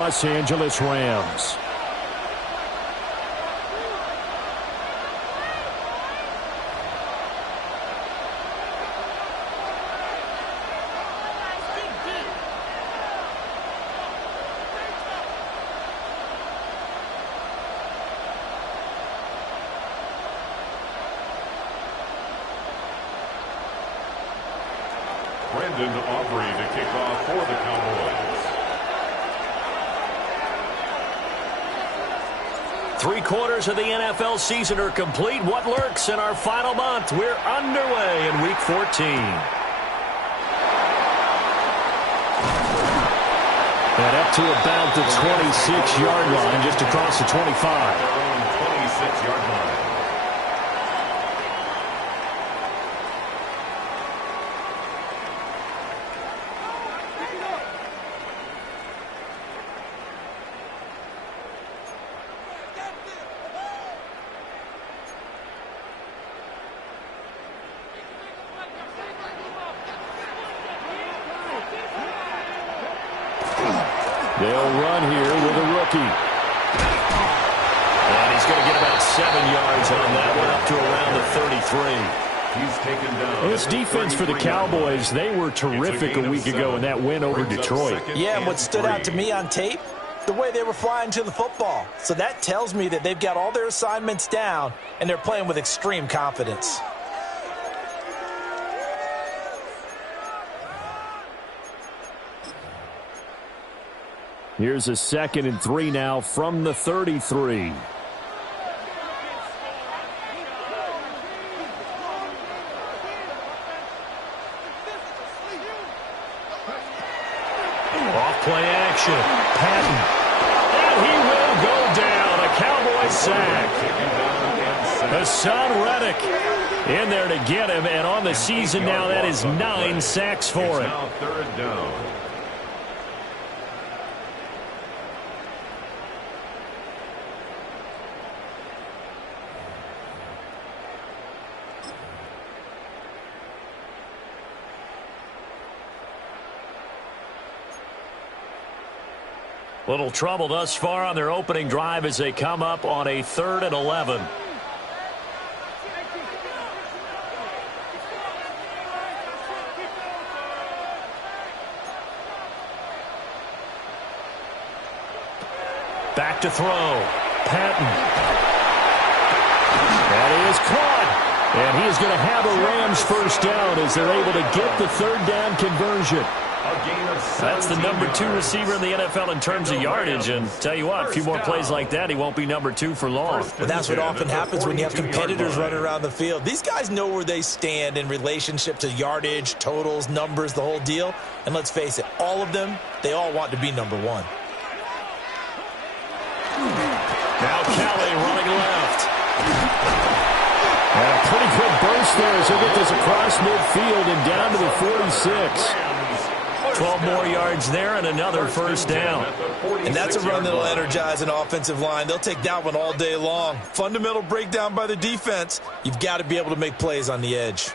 Los Angeles Rams. Brandon Aubrey to kick off for the Cowboys. 3/4 of the NFL season are complete. What lurks in our final month? We're underway in Week 14. And up to about the 26-yard line, just across the 25. Their own 26-yard line. They'll run here with a rookie. And he's going to get about 7 yards on that one, up to around the 33. He's taken down. Well, this defense for the Cowboys, they were terrific a week ago in that win over Detroit. Yeah, and what stood out to me on tape, the way they were flying to the football. So that tells me that they've got all their assignments down, and they're playing with extreme confidence. Here's a 2nd and 3 now from the 33. Off play action. Patton. And he will go down. A Cowboy sack. Hassan Reddick in there to get him. And on the season now, that is 9 sacks for him. Now 3rd down. Little trouble thus far on their opening drive as they come up on a 3rd and 11. Back to throw. Patton. That is caught. And he is going to have a Rams first down as they're able to get the 3rd down conversion. That's the number 2 receiver in the NFL in terms of yardage. And tell you what, a few more plays like that, he won't be number 2 for long. Well, that's what often happens when you have competitors running around the field. These guys know where they stand in relationship to yardage, totals, numbers, the whole deal. And let's face it, all of them, they all want to be number 1. Now Kelly running left. And a pretty good burst there as he'll get this across midfield and down to the 46. 12 more yards there and another first down. And that's a run that'll energize an offensive line. They'll take that one all day long. Fundamental breakdown by the defense. You've got to be able to make plays on the edge.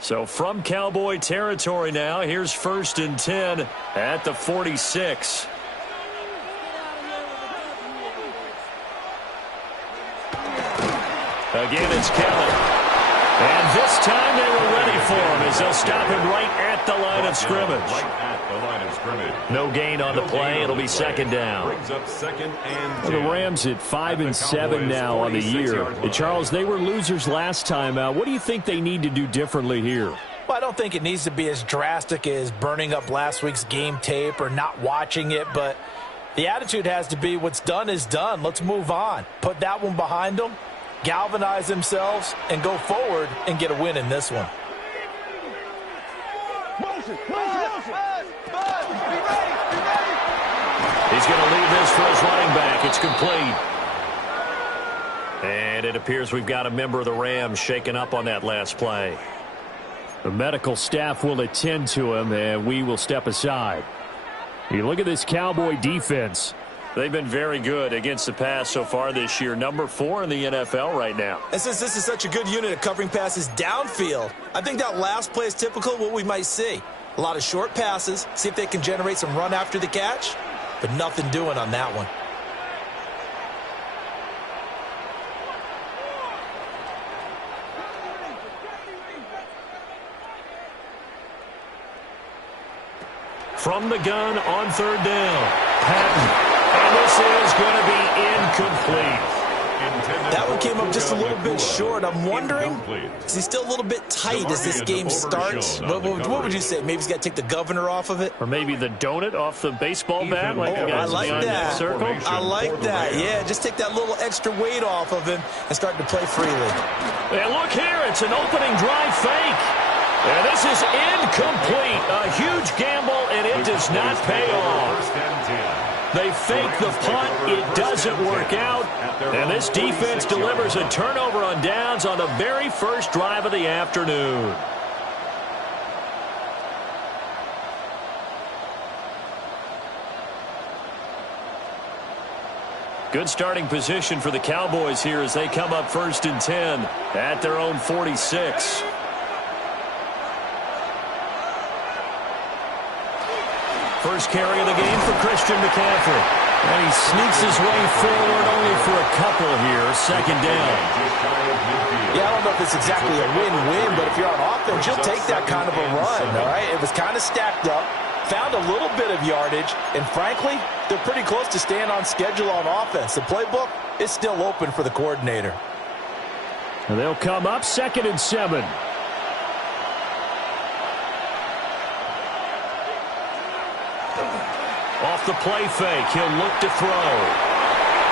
So from Cowboy territory now, here's 1st and 10 at the 46. Again, it's Kelly. And this time they were ready for him as they'll stop him right at the line of scrimmage. No gain on the play. It'll be 2nd down. Brings up 2nd and 10. Well, the Rams at 5-7 now on the year. And Charles, they were losers last time out. What do you think they need to do differently here? Well, I don't think it needs to be as drastic as burning up last week's game tape or not watching it, but the attitude has to be what's done is done. Let's move on. Put that one behind them. Galvanize themselves and go forward and get a win in this one. He's going to leave this for his running back. It's complete. And it appears we've got a member of the Rams shaken up on that last play. The medical staff will attend to him, and we will step aside. You look at this Cowboy defense. They've been very good against the pass so far this year. Number 4 in the NFL right now. And since this is such a good unit at covering passes downfield, I think that last play is typical of what we might see. A lot of short passes, see if they can generate some run after the catch, but nothing doing on that one. From the gun on third down. Patton. And this is going to be incomplete. That one came up just a little bit short. I'm wondering, is he still a little bit tight as this game starts? What would you say? Maybe he's got to take the governor off of it? Or maybe the donut off the baseball bat? Like I like that. Circle? I like that. Yeah, just take that little extra weight off of him and start to play freely. And look here, it's an opening drive fake. And this is incomplete. A huge gamble, and it does not pay off. They fake the punt. It doesn't work out. And this defense delivers a turnover on downs on the very first drive of the afternoon. Good starting position for the Cowboys here as they come up 1st and 10 at their own 46. First carry of the game for Christian McCaffrey. And he sneaks his way forward only for a couple here. 2nd down. Yeah, I don't know if it's exactly a win-win, but if you're on offense, you'll take that kind of a run, all right? It was kind of stacked up, found a little bit of yardage, and frankly, they're pretty close to staying on schedule on offense. The playbook is still open for the coordinator. And they'll come up 2nd and 7. Off the play fake, he'll look to throw.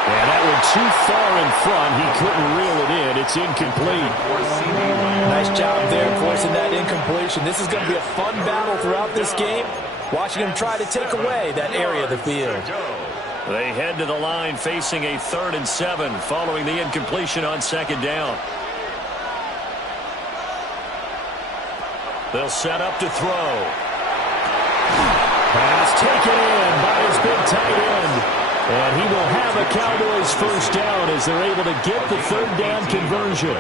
And that one too far in front. He couldn't reel it in. It's incomplete. Nice job there forcing that incompletion. This is going to be a fun battle throughout this game. Watching him try to take away that area of the field. They head to the line facing a 3rd and 7 following the incompletion on 2nd down. They'll set up to throw. Pass taken in by his big tight end. And he will have a Cowboys 1st down as they're able to get the 3rd down conversion.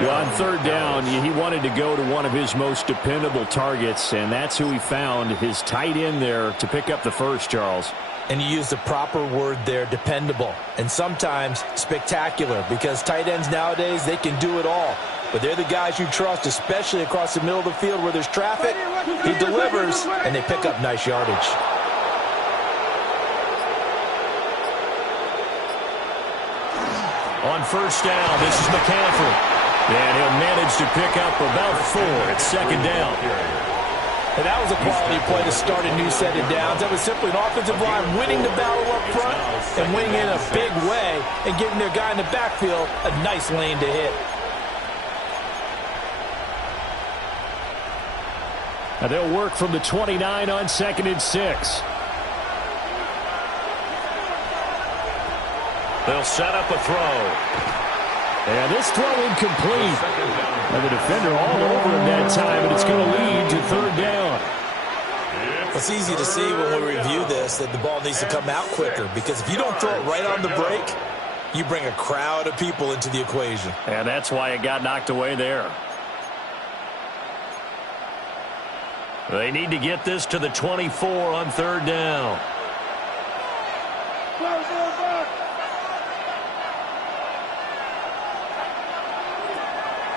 Well, on 3rd down, he wanted to go to one of his most dependable targets, and that's who he found, his tight end there, to pick up the first, Charles. And you use the proper word there, dependable, and sometimes spectacular, because tight ends nowadays, they can do it all. But they're the guys you trust, especially across the middle of the field where there's traffic. He delivers, and they pick up nice yardage. On 1st down, this is McCaffrey. And he'll manage to pick up about 4 at 2nd down. And that was a quality play to start a new set of downs. That was simply an offensive line winning the battle up front and winning in a big way and giving their guy in the backfield a nice lane to hit. Now they'll work from the 29 on 2nd and 6. They'll set up a throw. And this throw incomplete. And the defender all over him that time, and it's going to lead to 3rd down. It's easy to see when we review this that the ball needs to come out quicker, because if you don't throw it right on the break, you bring a crowd of people into the equation. And that's why it got knocked away there. They need to get this to the 24 on 3rd down.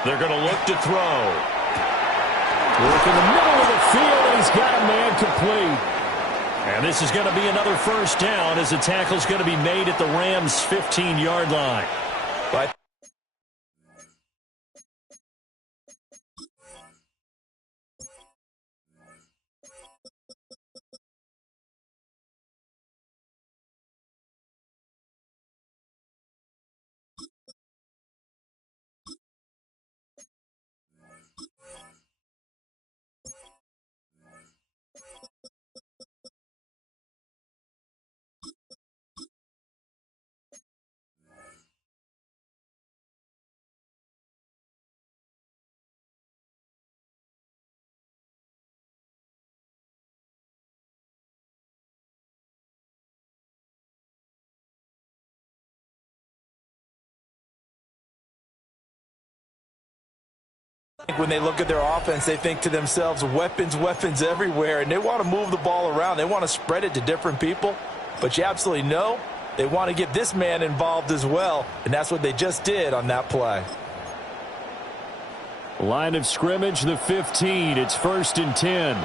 They're going to look to throw. Work in the middle of the field, and he's got a man complete. And this is going to be another 1st down as the tackle's going to be made at the Rams' 15-yard line. But When they look at their offense, they think to themselves, weapons, weapons everywhere, and they want to move the ball around. They want to spread it to different people, but you absolutely know they want to get this man involved as well, and that's what they just did on that play. Line of scrimmage, the 15. It's 1st and 10.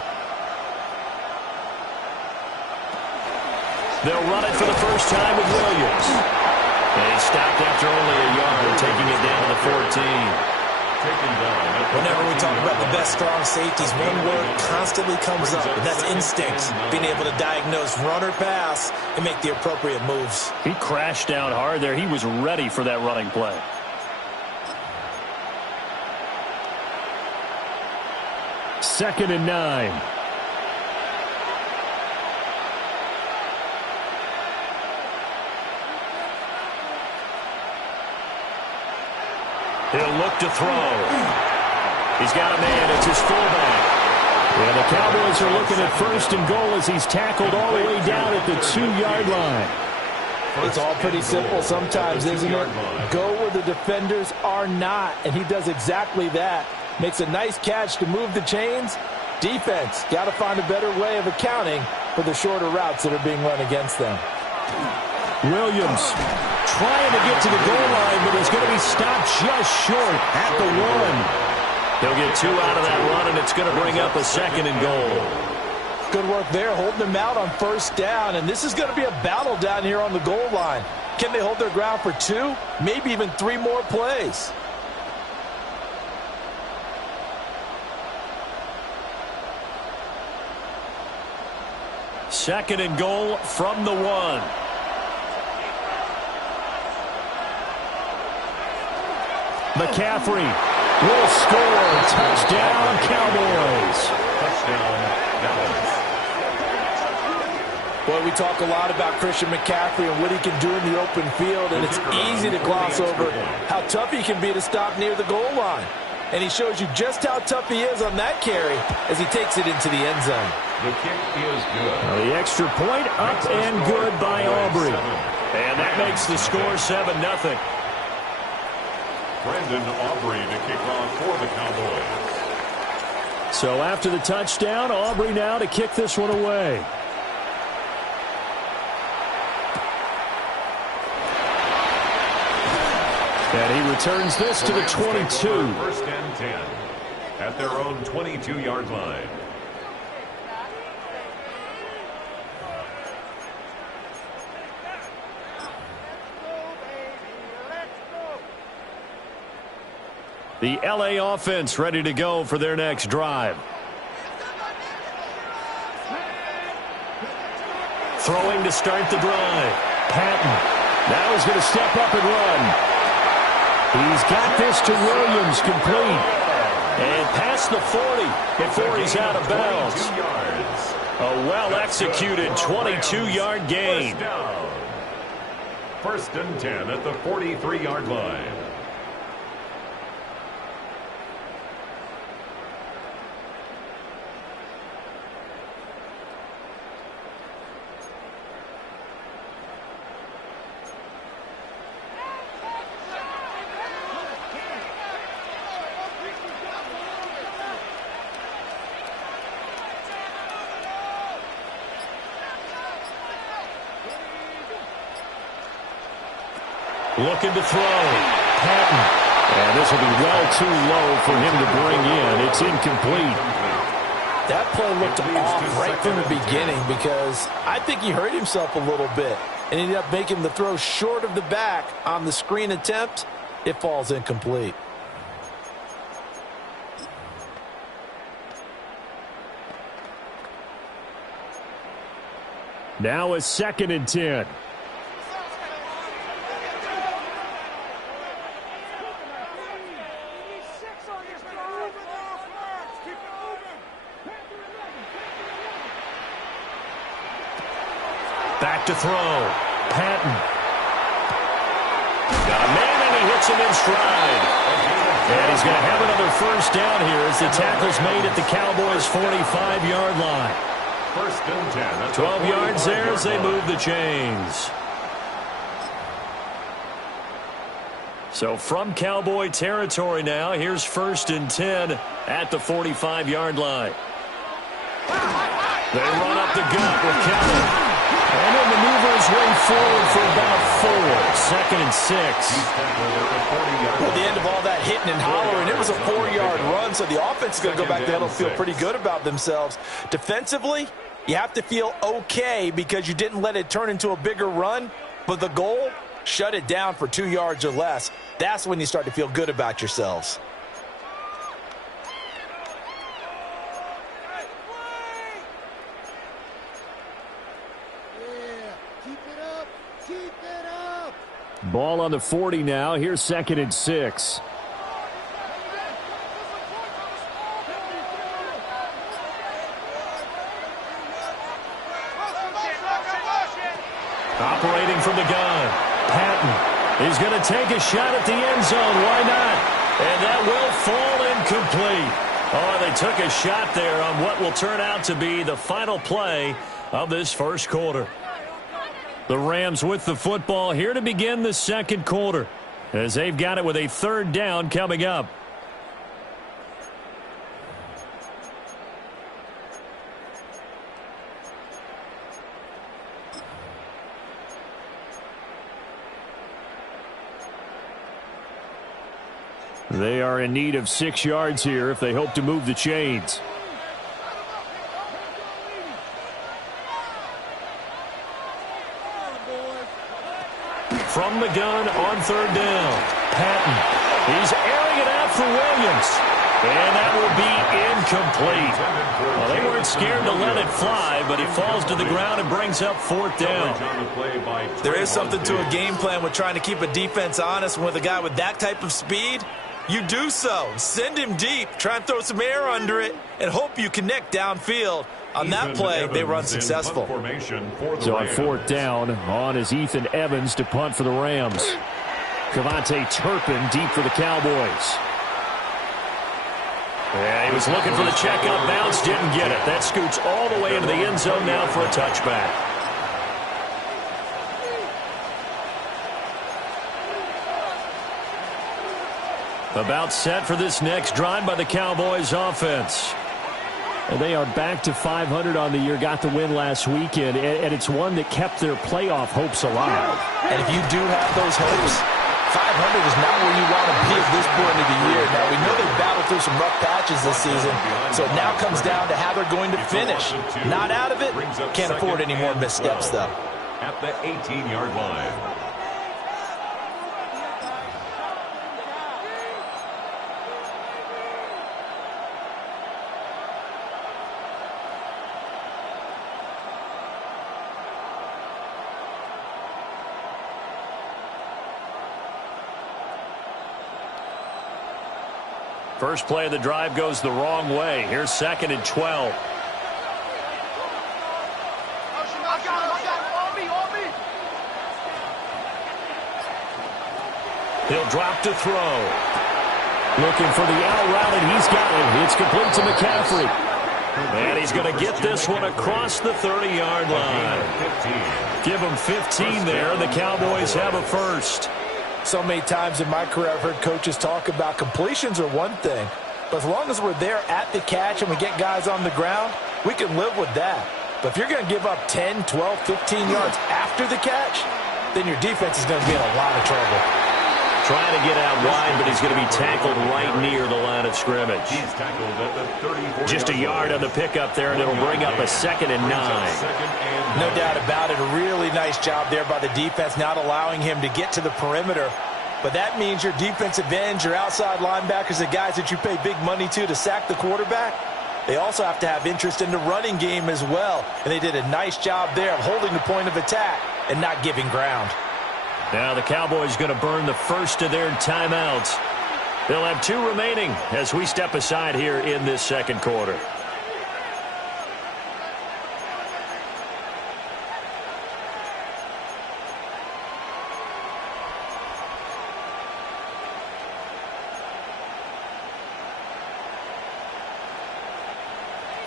They'll run it for the first time with Williams. And he stopped after only a yard, taking it down to the 14. Whenever we talk about the best strong safeties, one word constantly comes up, and that's instincts. Being able to diagnose run or pass and make the appropriate moves. He crashed down hard there. He was ready for that running play. Second and 9. He'll look to throw. He's got a man. It's his fullback. And the Cowboys are looking at 1st and goal as he's tackled all the way down at the 2-yard line. It's all pretty simple sometimes, isn't it? Go where the defenders are not, and he does exactly that. Makes a nice catch to move the chains. Defense, got to find a better way of accounting for the shorter routes that are being run against them. Williams trying to get to the goal line, but he's going to be stopped just short at the 1. He'll get 2 out of that run, and it's going to bring up a 2nd and goal. Good work there, holding them out on 1st down, and this is going to be a battle down here on the goal line. Can they hold their ground for 2, maybe even 3 more plays? Second and goal from the 1. McCaffrey will score. Touchdown, Cowboys. Touchdown, Dallas. Boy, we talk a lot about Christian McCaffrey and what he can do in the open field, and it's easy to gloss over how tough he can be to stop near the goal line. And he shows you just how tough he is on that carry as he takes it into the end zone. The kick is good. The extra point up and good by Aubrey. And that makes the score 7-0. Brandon Aubrey to kick off for the Cowboys. So after the touchdown, Aubrey now to kick this one away. And he returns this to the 22. 1st and 10 at their own 22-yard line. The LA offense ready to go for their next drive. Throwing to start the drive. Patton. Now he's going to step up and run. He's got this to Williams, complete. And past the 40 before he's out of bounds. A well-executed 22-yard gain. 1st and 10 at the 43-yard line. Looking to throw. Patton. And this will be well too low for him to bring in. It's incomplete. That play looked off right from the beginning because I think he hurt himself a little bit and ended up making the throw short of the back on the screen attempt. It falls incomplete. Now a 2nd and 10. Back to throw. Patton. Got a man, and he hits him in stride. And he's going to have another 1st down here as the tackle's made at the Cowboys' 45-yard line. 1st and 10. 12 yards there as they move the chains. So from Cowboy territory now, here's 1st and 10 at the 45-yard line. They run up the gut with Keller. And he'll maneuver his way forward for about 4. 2nd and 6. Well, the end of all that hitting and hollering, it was a 4-yard run, so the offense is going to go back there and feel pretty good about themselves. Defensively, you have to feel okay because you didn't let it turn into a bigger run, but the goal, shut it down for 2 yards or less. That's when you start to feel good about yourselves. Ball on the 40 now. Here's 2nd and 6. Operating from the gun. Patton is going to take a shot at the end zone. Why not? And that will fall incomplete. Oh, they took a shot there on what will turn out to be the final play of this first quarter. The Rams with the football here to begin the second quarter as they've got it with a 3rd down coming up. They are in need of 6 yards here if they hope to move the chains. From the gun on 3rd down. Patton. He's airing it out for Williams. And that will be incomplete. Well, they weren't scared to let it fly, but he falls to the ground and brings up 4th down. There is something to a game plan with trying to keep a defense honest. With a guy with that type of speed, you do so. Send him deep. Try and throw some air under it and hope you connect downfield. On that play, they run successful. So on 4th down, on is Ethan Evans to punt for the Rams. Cavante Turpin deep for the Cowboys. Yeah, he was looking for the check up bounce, didn't get it. That scoots all the way into the end zone now for a touchback. About set for this next drive by the Cowboys offense. And they are back to 500 on the year, got the win last weekend, and it's one that kept their playoff hopes alive. And if you do have those hopes, 500 is not where you want to be at this point of the year. Now, we know they've battled through some rough patches this season, so it now comes down to how they're going to finish. Not out of it, can't afford any more missteps, though. At the 18-yard line. First play of the drive goes the wrong way. Here's 2nd and 12. He'll drop to throw. Looking for the out route, and he's got it. It's complete to McCaffrey. And he's going to get this one across the 30-yard line. Give him 15 there, and the Cowboys have a first. So many times in my career I've heard coaches talk about completions are one thing, but as long as we're there at the catch and we get guys on the ground, we can live with that. But if you're going to give up 10, 12, 15 yards after the catch, then your defense is going to be in a lot of trouble. Trying to get out wide, but he's going to be tackled right near the line of scrimmage. He's tackled at the 34. Just a yard on the pickup there, and it'll bring up a 2nd and 9. No doubt about it. A really nice job there by the defense, not allowing him to get to the perimeter. But that means your defensive ends, your outside linebackers, the guys that you pay big money to sack the quarterback, they also have to have interest in the running game as well. And they did a nice job there of holding the point of attack and not giving ground. Now the Cowboys going to burn the first of their timeouts. They'll have 2 remaining as we step aside here in this second quarter.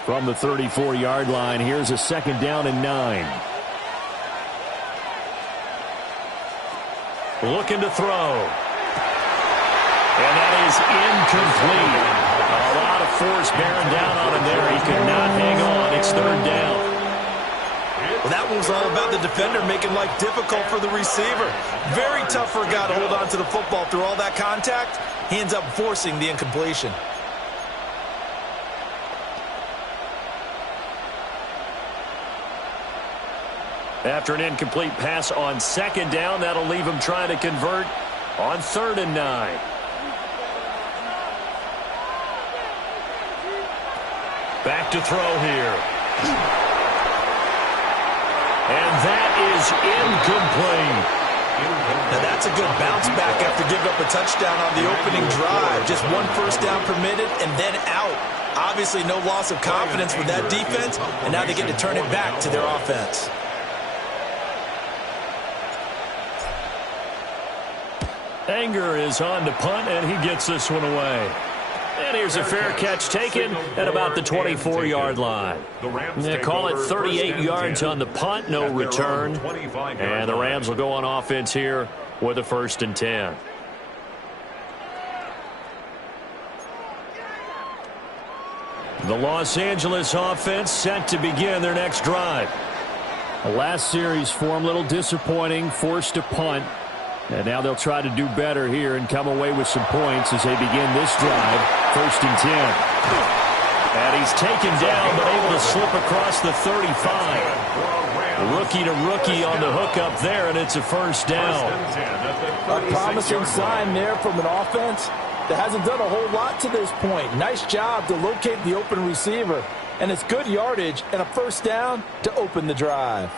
From the 34-yard line, here's a 2nd down and 9. Looking to throw. And that is incomplete. A lot of force bearing down on him there. He could not hang on. It's third down. Well, that one was all about the defender making life difficult for the receiver. Very tough for a guy to hold on to the football through all that contact. He ends up forcing the incompletion. After an incomplete pass on second down, that'll leave him trying to convert on 3rd and 9. Back to throw here. And that is incomplete. Now that's a good bounce back after giving up a touchdown on the opening drive. Just one first down permitted and then out. Obviously no loss of confidence with that defense, and now they get to turn it back to their offense. Anger is on to punt, and he gets this one away. And here's a fair catch taken at about the 24-yard line. They call it 38 yards on the punt, no return. And the Rams will go on offense here with a 1st and 10. The Los Angeles offense set to begin their next drive. The last series form a little disappointing, forced to punt. And now they'll try to do better here and come away with some points as they begin this drive. 1st and 10. And he's taken down but able to slip across the 35. Rookie to rookie on the hook up there, and it's a 1st down. A promising sign there from an offense that hasn't done a whole lot to this point. Nice job to locate the open receiver. And it's good yardage and a 1st down to open the drive.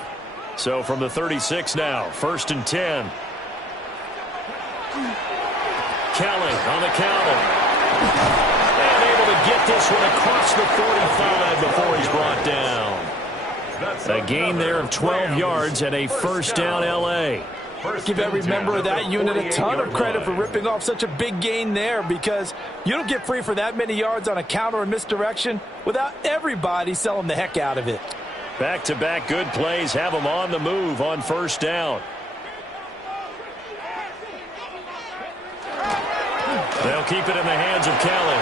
So from the 36 now, 1st and 10. Kelly on the counter. And able to get this one across the 45 before he's brought down. A gain there of 12 yards and a 1st down L.A. Give every member of that unit a ton of credit for ripping off such a big gain there, because you don't get free for that many yards on a counter or misdirection without everybody selling the heck out of it. Back-to-back good plays have them on the move on 1st down. They'll keep it in the hands of Kelly.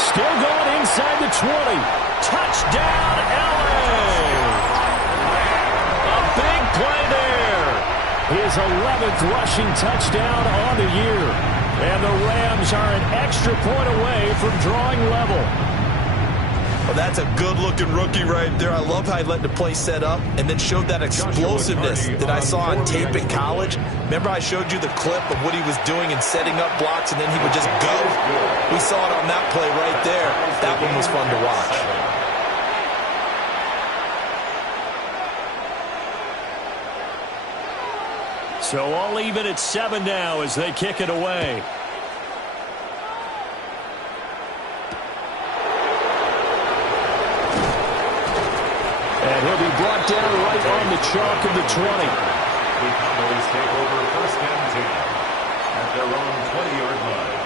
Still going inside the 20. Touchdown, L.A. A big play there. His 11th rushing touchdown on the year. And the Rams are an extra point away from drawing level. Well, that's a good-looking rookie right there. I love how he let the play set up and then showed that explosiveness that I saw on tape in college. Remember I showed you the clip of what he was doing and setting up blocks, and then he would just go? We saw it on that play right there. That one was fun to watch. So all even at 7 now as they kick it away. And he'll be brought down right on the chalk of the 20. The Cowboys take over 1st and 10 at their own 20-yard line.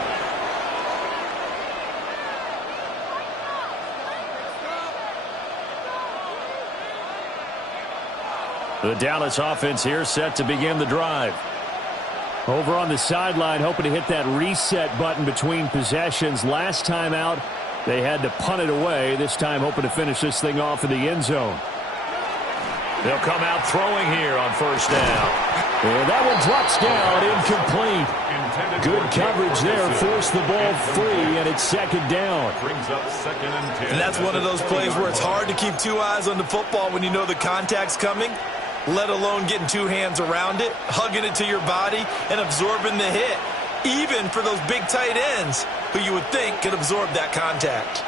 The Dallas offense here set to begin the drive. Over on the sideline, hoping to hit that reset button between possessions. Last time out, they had to punt it away. This time hoping to finish this thing off in the end zone. They'll come out throwing here on 1st down. And that one drops down, incomplete. Good coverage there, forced the ball free, and it's 2nd down. Brings up 2nd and 10. And that's one of those plays where it's hard to keep two eyes on the football when you know the contact's coming, let alone getting two hands around it, hugging it to your body, and absorbing the hit, even for those big tight ends who you would think could absorb that contact.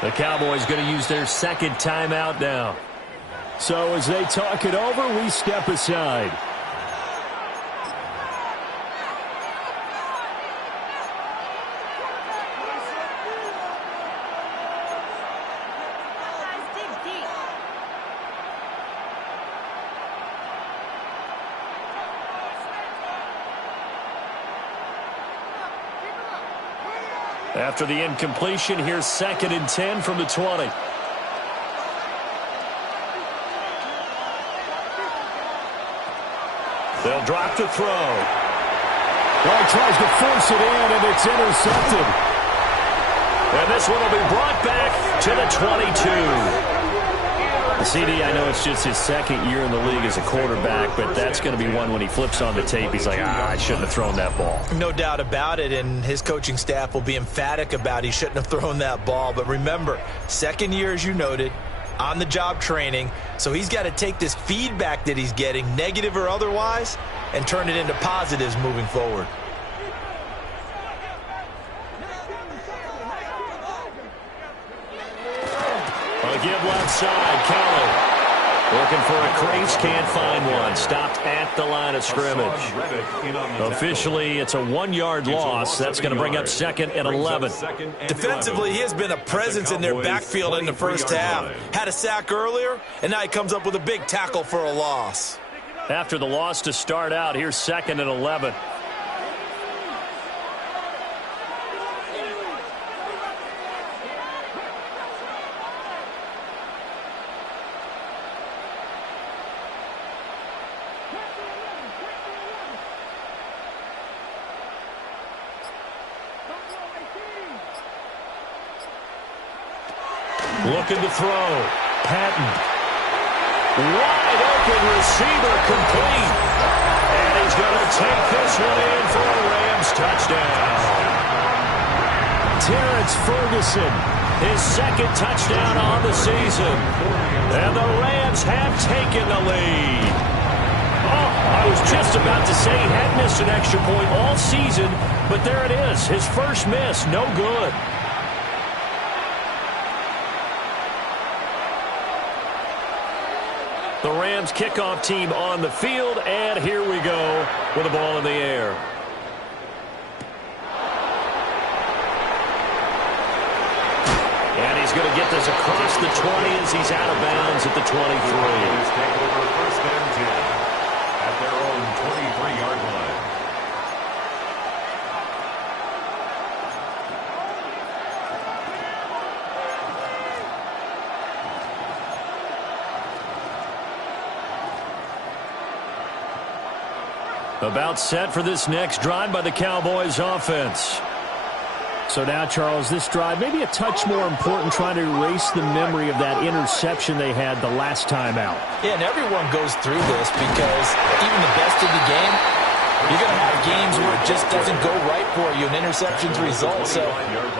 The Cowboys going to use their 2nd timeout now. So as they talk it over, we step aside. After the incompletion, here's 2nd and 10 from the 20. They'll drop to throw. Well, he tries to force it in, and it's intercepted. And this one will be brought back to the 22. The CD, I know it's just his 2nd year in the league as a quarterback, but that's going to be one when he flips on the tape. He's like, I shouldn't have thrown that ball. No doubt about it, and his coaching staff will be emphatic about he shouldn't have thrown that ball. But remember, 2nd year, as you noted, on-the-job training, so he's got to take this feedback that he's getting, negative or otherwise, and turn it into positives moving forward. A give left side, Kelly. Looking for a crease, can't find one. Stopped at the line of scrimmage. Officially, it's a 1-yard loss. That's going to bring up 2nd and 11. Defensively, he has been a presence in their backfield in the first half. Had a sack earlier, and now he comes up with a big tackle for a loss. After the loss to start out, here's 2nd and 11. Looking to throw. Patton. Wide open receiver complete. And he's going to take this one in for a Rams touchdown. Terrence Ferguson, his 2nd touchdown on the season. And the Rams have taken the lead. Oh, I was just about to say he had missed an extra point all season, but there it is. His first miss, no good. The Rams kickoff team on the field, and here we go with the ball in the air. And he's going to get this across the 20 as he's out of bounds at the 23. Take over 1st and 10 at their own 23-yard line. About set for this next drive by the Cowboys offense. So now, Charles, this drive maybe a touch more important, trying to erase the memory of that interception they had the last time out. Yeah, and everyone goes through this because even the best in the game, you're going to have games where it just doesn't go right for you, and interceptions result. So,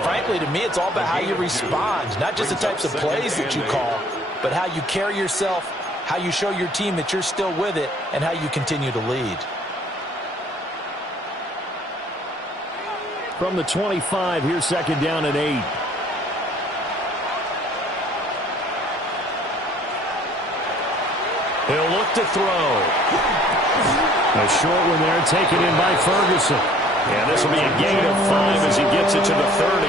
frankly, to me, it's all about how you respond, not just the types of plays that you call, but how you carry yourself, how you show your team that you're still with it, and how you continue to lead. From the 25, here's 2nd down and 8. He'll look to throw. A short one there, taken in by Ferguson. And this will be a gain of 5 as he gets it to the 30.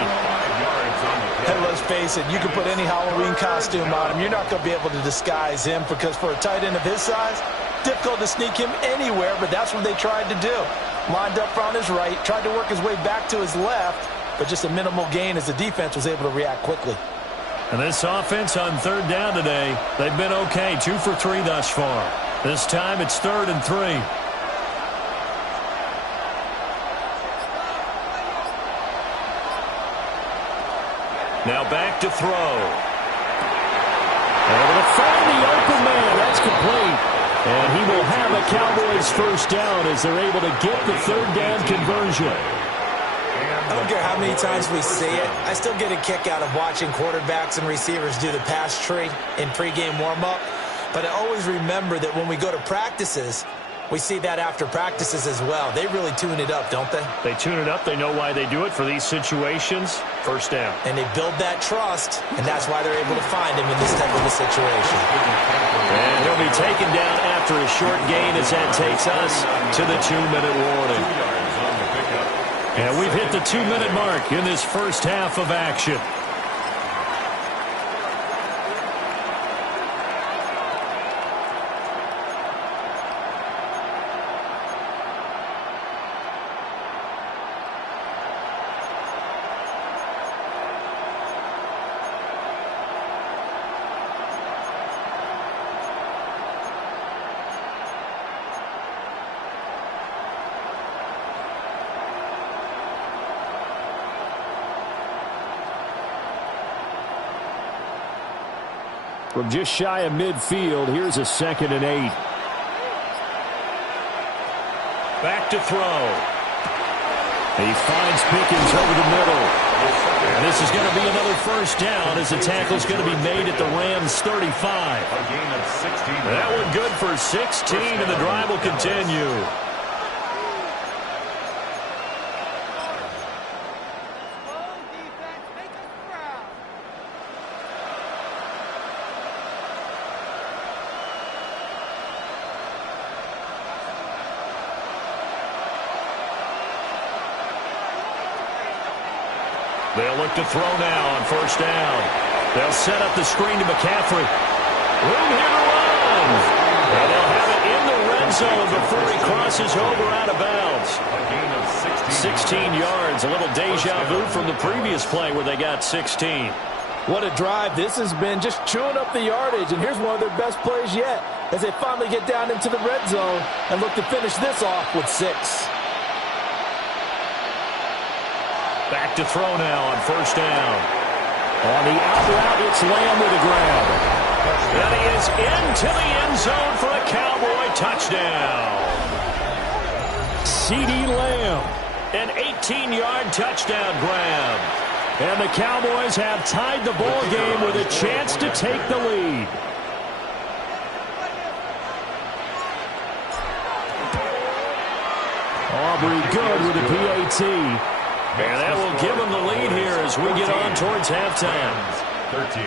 And let's face it, you can put any Halloween costume on him. You're not going to be able to disguise him because for a tight end of his size, difficult to sneak him anywhere, but that's what they tried to do. Lined up on his right, tried to work his way back to his left, but just a minimal gain as the defense was able to react quickly. And this offense on 3rd down today, they've been okay, 2 for 3 thus far. This time it's 3rd and 3. Now back to throw. Able to find the open man. That's complete. And he will have a Cowboys 1st down as they're able to get the 3rd down conversion. I don't care how many times we see it. I still get a kick out of watching quarterbacks and receivers do the pass tree in pregame warm-up. But I always remember that when we go to practices, we see that after practices as well. They really tune it up, don't they? They tune it up. They know why they do it for these situations. 1st down. And they build that trust, and that's why they're able to find him in this type of a situation. And he'll be taken down after a short gain as that takes us to the 2-minute warning. And we've hit the 2-minute mark in this first half of action. From just shy of midfield, here's a 2nd and 8. Back to throw. He finds Pickens over the middle. And this is going to be another first down as the tackle's going to be made at the Rams' 35. A gain of 16. That one good for 16, and the drive will continue. They'll look to throw now on first down. They'll set up the screen to McCaffrey. Room here to run. And they'll have it in the red zone before he crosses over out of bounds. A gain of 16 yards. A little deja vu from the previous play where they got 16. What a drive this has been, just chewing up the yardage. And here's one of their best plays yet as they finally get down into the red zone and look to finish this off with 6. Back to throw now on first down. On the out route, it's Lamb with a grab. And he is into the end zone for a Cowboy touchdown. CeeDee Lamb. An 18-yard touchdown grab. And the Cowboys have tied the ball game with a chance to take the lead. Aubrey good with a PAT. And that will give them the lead here as we get on towards halftime. 13.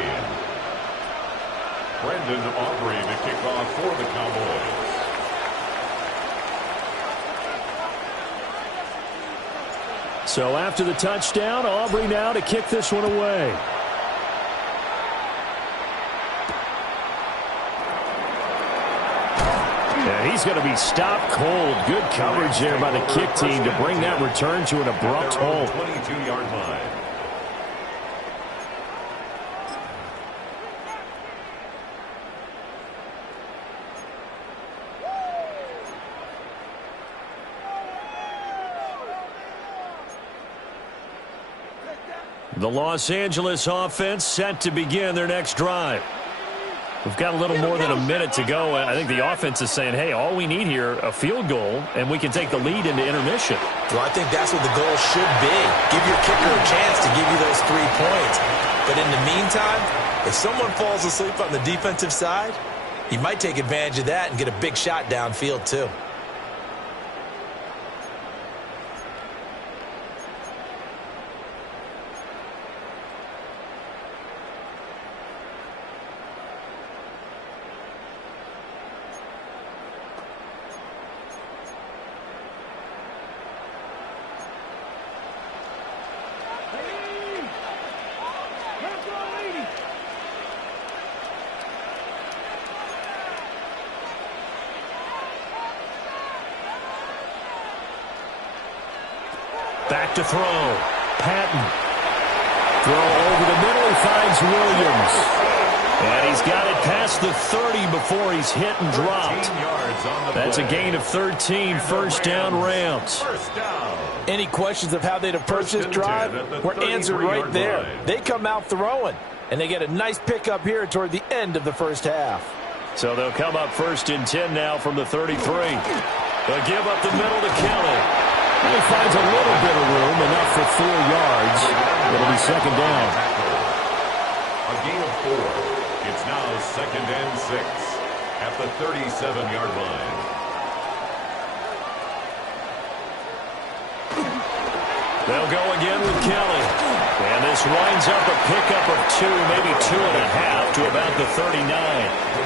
Brendan Aubrey to kick off for the Cowboys. So after the touchdown, Aubrey now to kick this one away. And he's going to be stopped cold. Good coverage there by the kick team to bring that return to an abrupt halt. 22-yard line. The Los Angeles offense set to begin their next drive. We've got a little more than a minute to go. I think the offense is saying, hey, all we need here, a field goal, and we can take the lead into intermission. Well, I think that's what the goal should be. Give your kicker a chance to give you those 3 points. But in the meantime, if someone falls asleep on the defensive side, he might take advantage of that and get a big shot downfield too. Back to throw. Patton. Throw over the middle. He finds Williams. And he's got it past the 30 before he's hit and dropped. That's a gain of 13. First down, Rams. Any questions of how they'd approach this drive were answered right there. They come out throwing, and they get a nice pickup here toward the end of the first half. So they'll come up 1st and 10 now from the 33. They'll give up the middle to Kelly. He finds a little bit of room, enough for 4 yards. It'll be 2nd down. A gain of 4. It's now 2nd and 6 at the 37-yard line. They'll go again with Kelly. And this winds up a pickup of 2, maybe 2.5 to about the 39.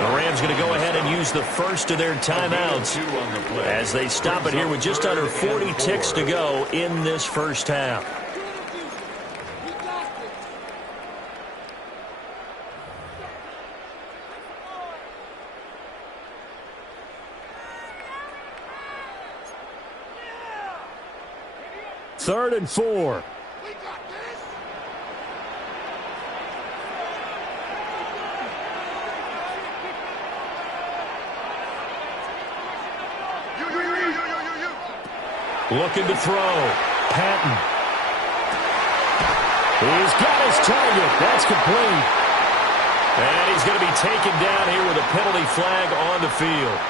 The Rams going to go ahead and use the first of their timeouts as they stop it here with just under 40 ticks to go in this first half. Third and 4. Looking to throw. Patton. He's got his target. That's complete. And he's going to be taken down here with a penalty flag on the field.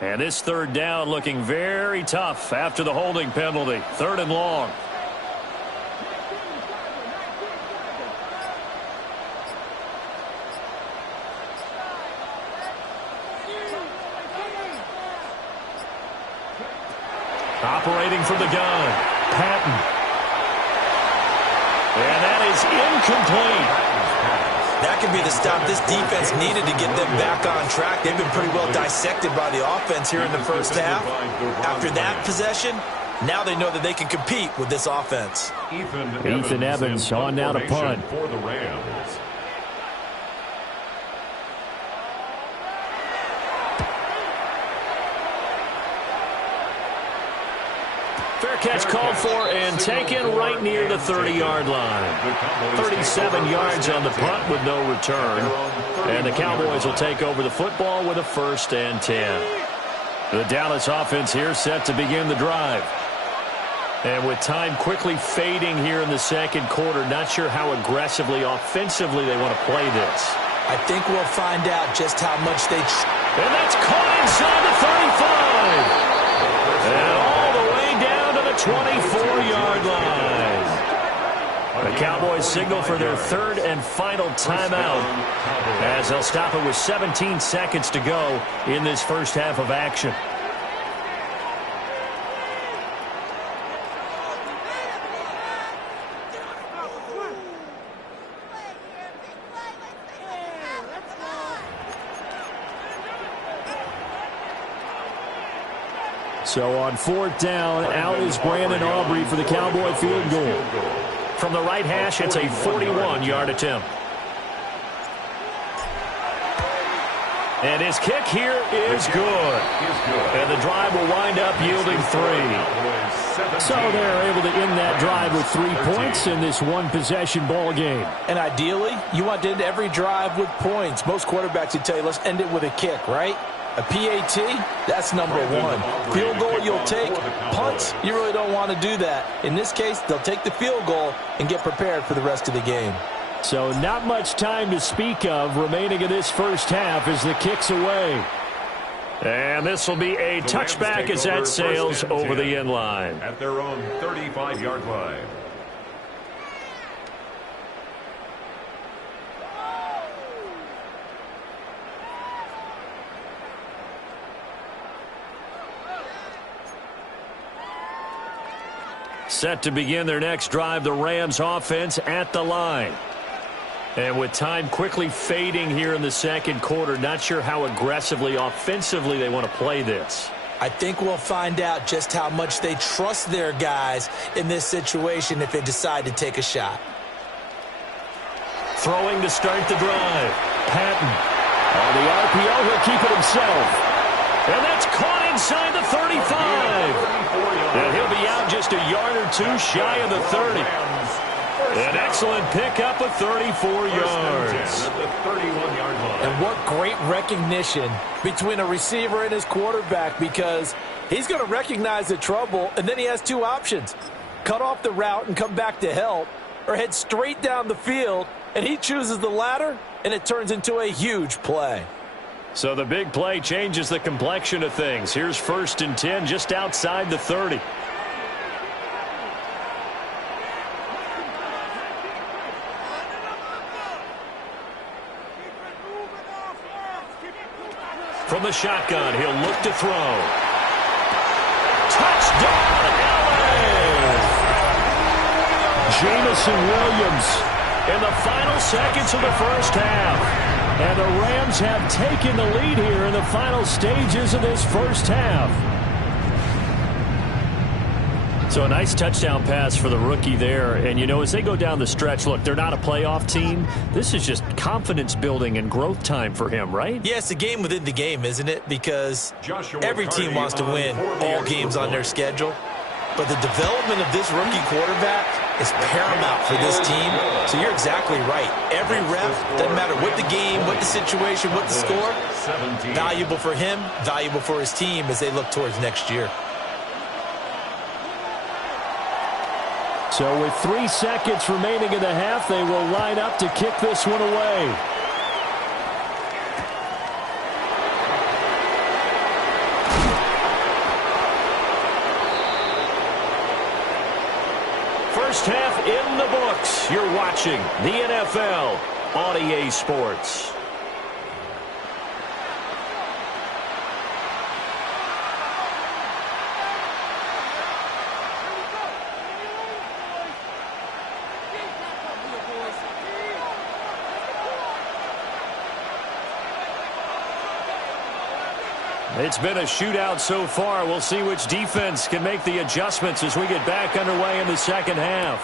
And this third down looking very tough after the holding penalty. 3rd and long. Operating from the gun. Patton. And that is incomplete. That could be the stop this defense needed to get them back on track. They've been pretty well dissected by the offense here in the first half. After that possession, now they know that they can compete with this offense. Ethan Evans on now to punt. For the Rams. Fair catch called for and taken right near the 30-yard line. 37 yards on the punt with no return. And the Cowboys will take over the football with a 1st and 10. The Dallas offense here set to begin the drive. And with time quickly fading here in the second quarter, not sure how aggressively, offensively they want to play this. I think we'll find out just how much they... And that's caught inside the 35. And all the way down to the 24-yard line. The Cowboys signal for their 3rd and final timeout as they'll stop it with 17 seconds to go in this first half of action. So on 4th down, out is Brandon Aubrey for the Cowboy field goal. From the right hash, it's a 41-yard attempt. And his kick here is good. And the drive will wind up yielding 3. So they're able to end that drive with 3 points in this one-possession ball game. And ideally, you want to end every drive with points. Most quarterbacks would tell you, let's end it with a kick, right? A PAT, that's number 1. Field goal you'll take. Punts, you really don't want to do that. In this case, they'll take the field goal and get prepared for the rest of the game. So not much time to speak of remaining in this first half as the kick's away. And this will be a touchback as that sails over the end line. At their own 35-yard line. Set to begin their next drive, the Rams offense at the line. And with time quickly fading here in the second quarter, not sure how aggressively, offensively they want to play this. I think we'll find out just how much they trust their guys in this situation if they decide to take a shot. Throwing to start the drive. Patton. On the RPO, he'll keep it himself. And that's caught inside the 35. And he'll be out just a yard or 2 shy of the 30. An excellent pickup of 34 yards. And what great recognition between a receiver and his quarterback, because he's going to recognize the trouble, and then he has 2 options. Cut off the route and come back to help, or head straight down the field, and he chooses the latter, and it turns into a huge play. So the big play changes the complexion of things. Here's 1st and 10 just outside the 30. From the shotgun, he'll look to throw. Touchdown, LA! Jamison Williams. In the final seconds of the first half. And the Rams have taken the lead here in the final stages of this first half. So a nice touchdown pass for the rookie there. And, you know, as they go down the stretch, look, they're not a playoff team. This is just confidence building and growth time for him, right? Yeah, it's a game within the game, isn't it? Because every team wants to win all games on their schedule. But the development of this rookie quarterback is paramount for this team. So you're exactly right. Every rep, doesn't matter what the game, what the situation, what the score, valuable for him, valuable for his team as they look towards next year. So with 3 seconds remaining in the half, they will line up to kick this one away. First half in the books. You're watching the NFL on EA Sports. It's been a shootout so far. We'll see which defense can make the adjustments as we get back underway in the second half.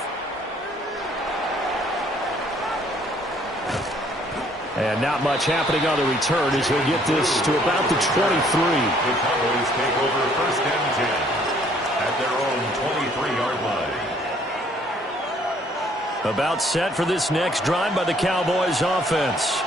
And not much happening on the return as we get this to about the 23. The Cowboys take over first and 10 at their own 23-yard line. About set for this next drive by the Cowboys offense.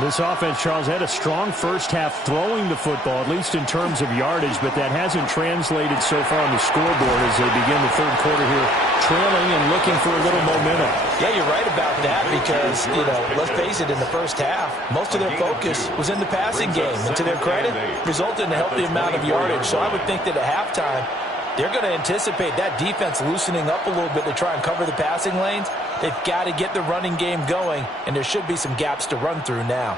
This offense, Charles, had a strong first half throwing the football, at least in terms of yardage, but that hasn't translated so far on the scoreboard as they begin the third quarter here, trailing and looking for a little momentum. Yeah, you're right about that because, you know, let's face it, in the first half, most of their focus was in the passing game. And to their credit, resulted in a healthy amount of yardage. So I would think that at halftime, they're going to anticipate that defense loosening up a little bit to try and cover the passing lanes. They've got to get the running game going, and there should be some gaps to run through now.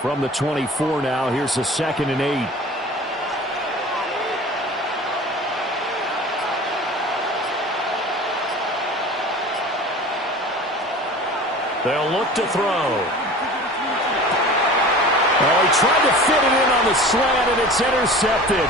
From the 24 now, here's the 2nd and 8. They'll look to throw. Oh, he tried to fit it in on the slant, and it's intercepted.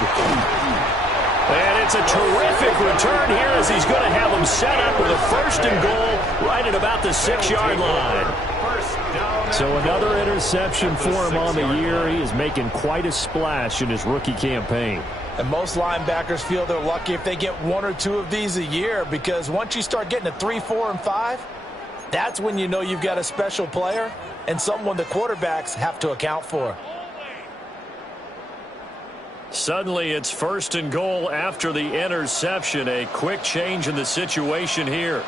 And it's a terrific return here as he's going to have them set up with a 1st and goal right at about the 6-yard line. So another interception for him on the year. He is making quite a splash in his rookie campaign. And most linebackers feel they're lucky if they get 1 or 2 of these a year because once you start getting to 3, 4, and 5, that's when you know you've got a special player and someone the quarterbacks have to account for. Suddenly it's 1st and goal after the interception. A quick change in the situation here.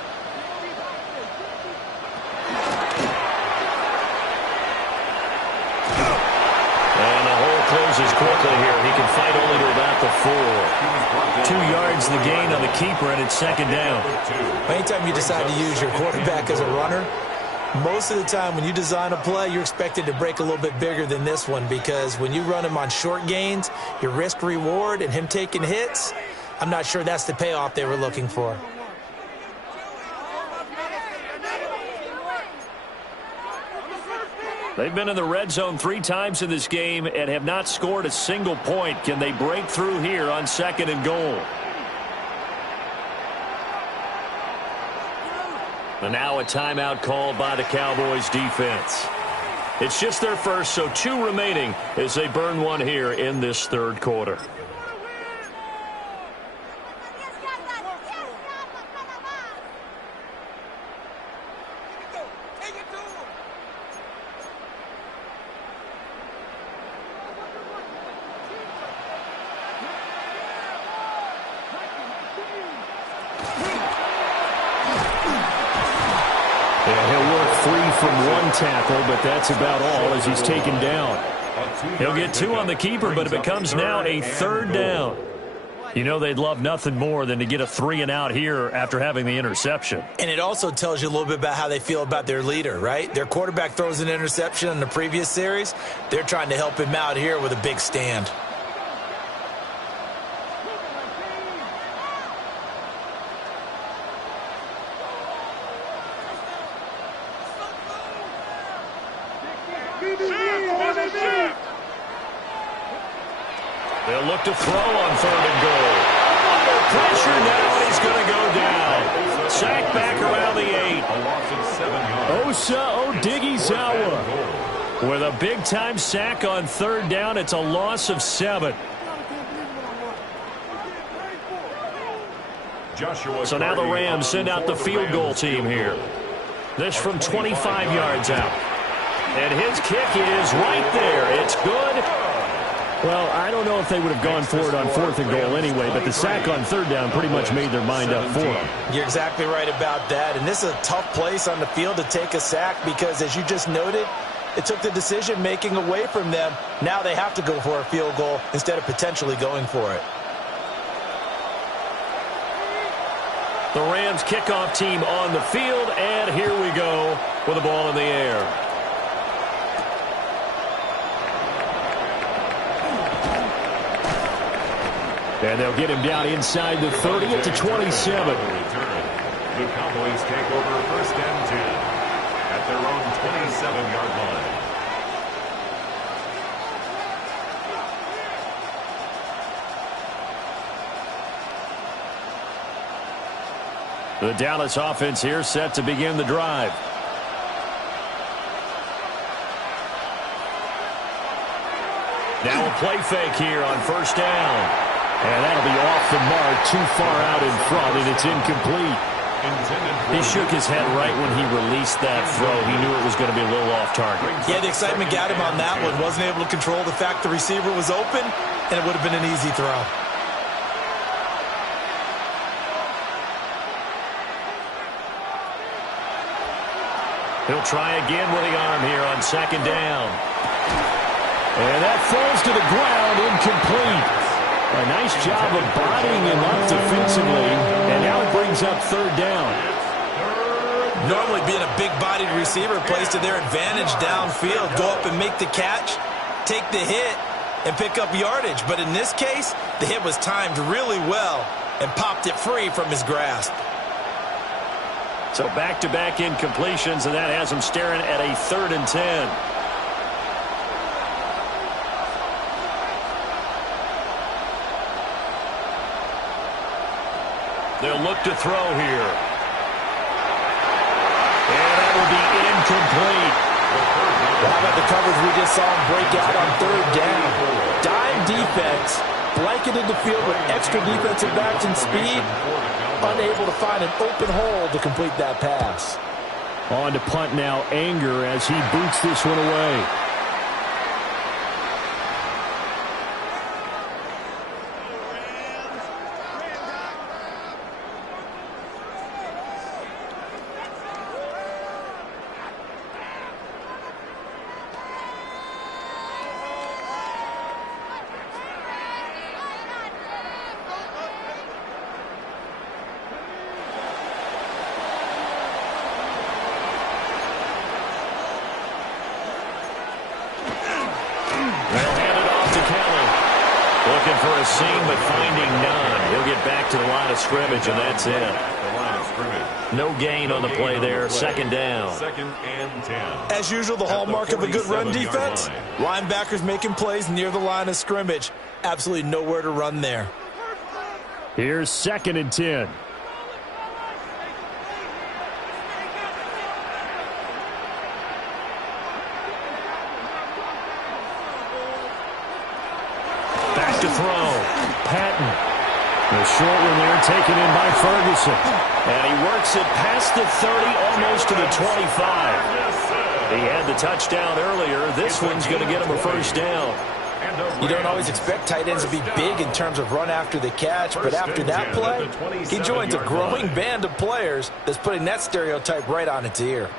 And the hole closes quickly here. He can fight only to about the 4. 2 yards the gain on the keeper, and it's 2nd down. Anytime you decide to use your quarterback as a runner, most of the time when you design a play, you're expected to break a little bit bigger than this one because when you run him on short gains, your risk-reward and him taking hits, I'm not sure that's the payoff they were looking for. They've been in the red zone 3 times in this game and have not scored a single point. Can they break through here on 2nd and goal? And now a timeout called by the Cowboys defense. It's just their first, so 2 remaining as they burn 1 here in this 3rd quarter. Tackle, but that's about all as he's taken down. He'll get 2 on the keeper, but it becomes now a 3rd down. You know they'd love nothing more than to get a 3 and out here after having the interception. And it also tells you a little bit about how they feel about their leader, right? Their quarterback throws an interception in the previous series. They're trying to help him out here with a big stand. They'll look to throw on 3rd and goal. Under pressure now, and he's going to go down. Sack back around the 8. A loss of 7 yards. Osa Odighizuwa with a big-time sack on 3rd down. It's a loss of 7. So now the Rams send out the field goal team here. This from 25 yards out. And his kick is right there. It's good. Well, I don't know if they would have gone for it on 4th and goal anyway, but the sack on 3rd down pretty much made their mind up for them. You're exactly right about that. And this is a tough place on the field to take a sack because, as you just noted, it took the decision-making away from them. Now they have to go for a field goal instead of potentially going for it. The Rams kickoff team on the field, and here we go with the ball in the air. And they'll get him down inside the 30 at the 27. The Cowboys take over 1st and 10 at their own 27-yard line. The Dallas offense here set to begin the drive. Now a play fake here on 1st down. And that'll be off the mark, too far out in front, and it's incomplete. He shook his head right when he released that throw. He knew it was going to be a little off target. Yeah, the excitement got him on that one. Wasn't able to control the fact the receiver was open, and it would have been an easy throw. He'll try again with the arm here on 2nd down. And that falls to the ground, incomplete. A nice job of bodying him up defensively, and now it brings up 3rd down. Normally being a big-bodied receiver plays to their advantage downfield. Go up and make the catch, take the hit, and pick up yardage. But in this case, the hit was timed really well and popped it free from his grasp. So back-to-back incompletions, and that has him staring at a 3rd and 10. They'll look to throw here. And that will be incomplete. How about the coverage we just saw him break out on 3rd down? Dime defense, blanketed the field with extra defensive backs and speed, unable to find an open hole to complete that pass. On to punt now, Anger, as he boots this one away. Looking for a seam, but finding none. He'll get back to the line of scrimmage, and that's it. No gain on the play there. 2nd down. 2nd and 10. As usual, the hallmark of a good run defense, linebackers making plays near the line of scrimmage. Absolutely nowhere to run there. Here's 2nd and 10. To throw. Patton. The short one there taken in by Ferguson. And he works it past the 30, almost to the 25. He had the touchdown earlier. This one's going to get him a 1st down. You don't always expect tight ends to be big in terms of run after the catch, but after that play, he joins a growing band of players that's putting that stereotype right on its ear.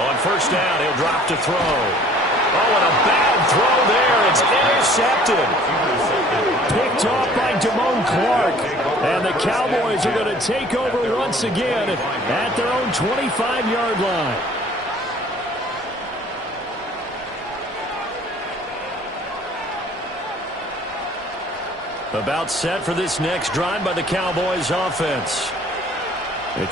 On 1st down, he'll drop to throw. Oh, and a bad throw there. It's intercepted. Picked off by Damone Clark. And the Cowboys are going to take over once again at their own 25-yard line. About set for this next drive by the Cowboys offense.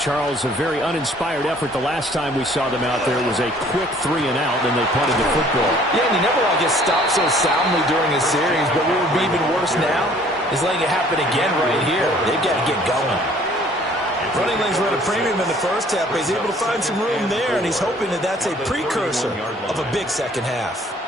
Charles, a very uninspired effort the last time we saw them out there. It was a quick 3 and out, then they punted the football. Yeah, and you never want to get stopped so soundly during a series, but what would be even worse now is letting it happen again right here. They've got to get going. Running lanes were at a premium in the first half, but he's able to find some room there, and he's hoping that that's a precursor of a big second half.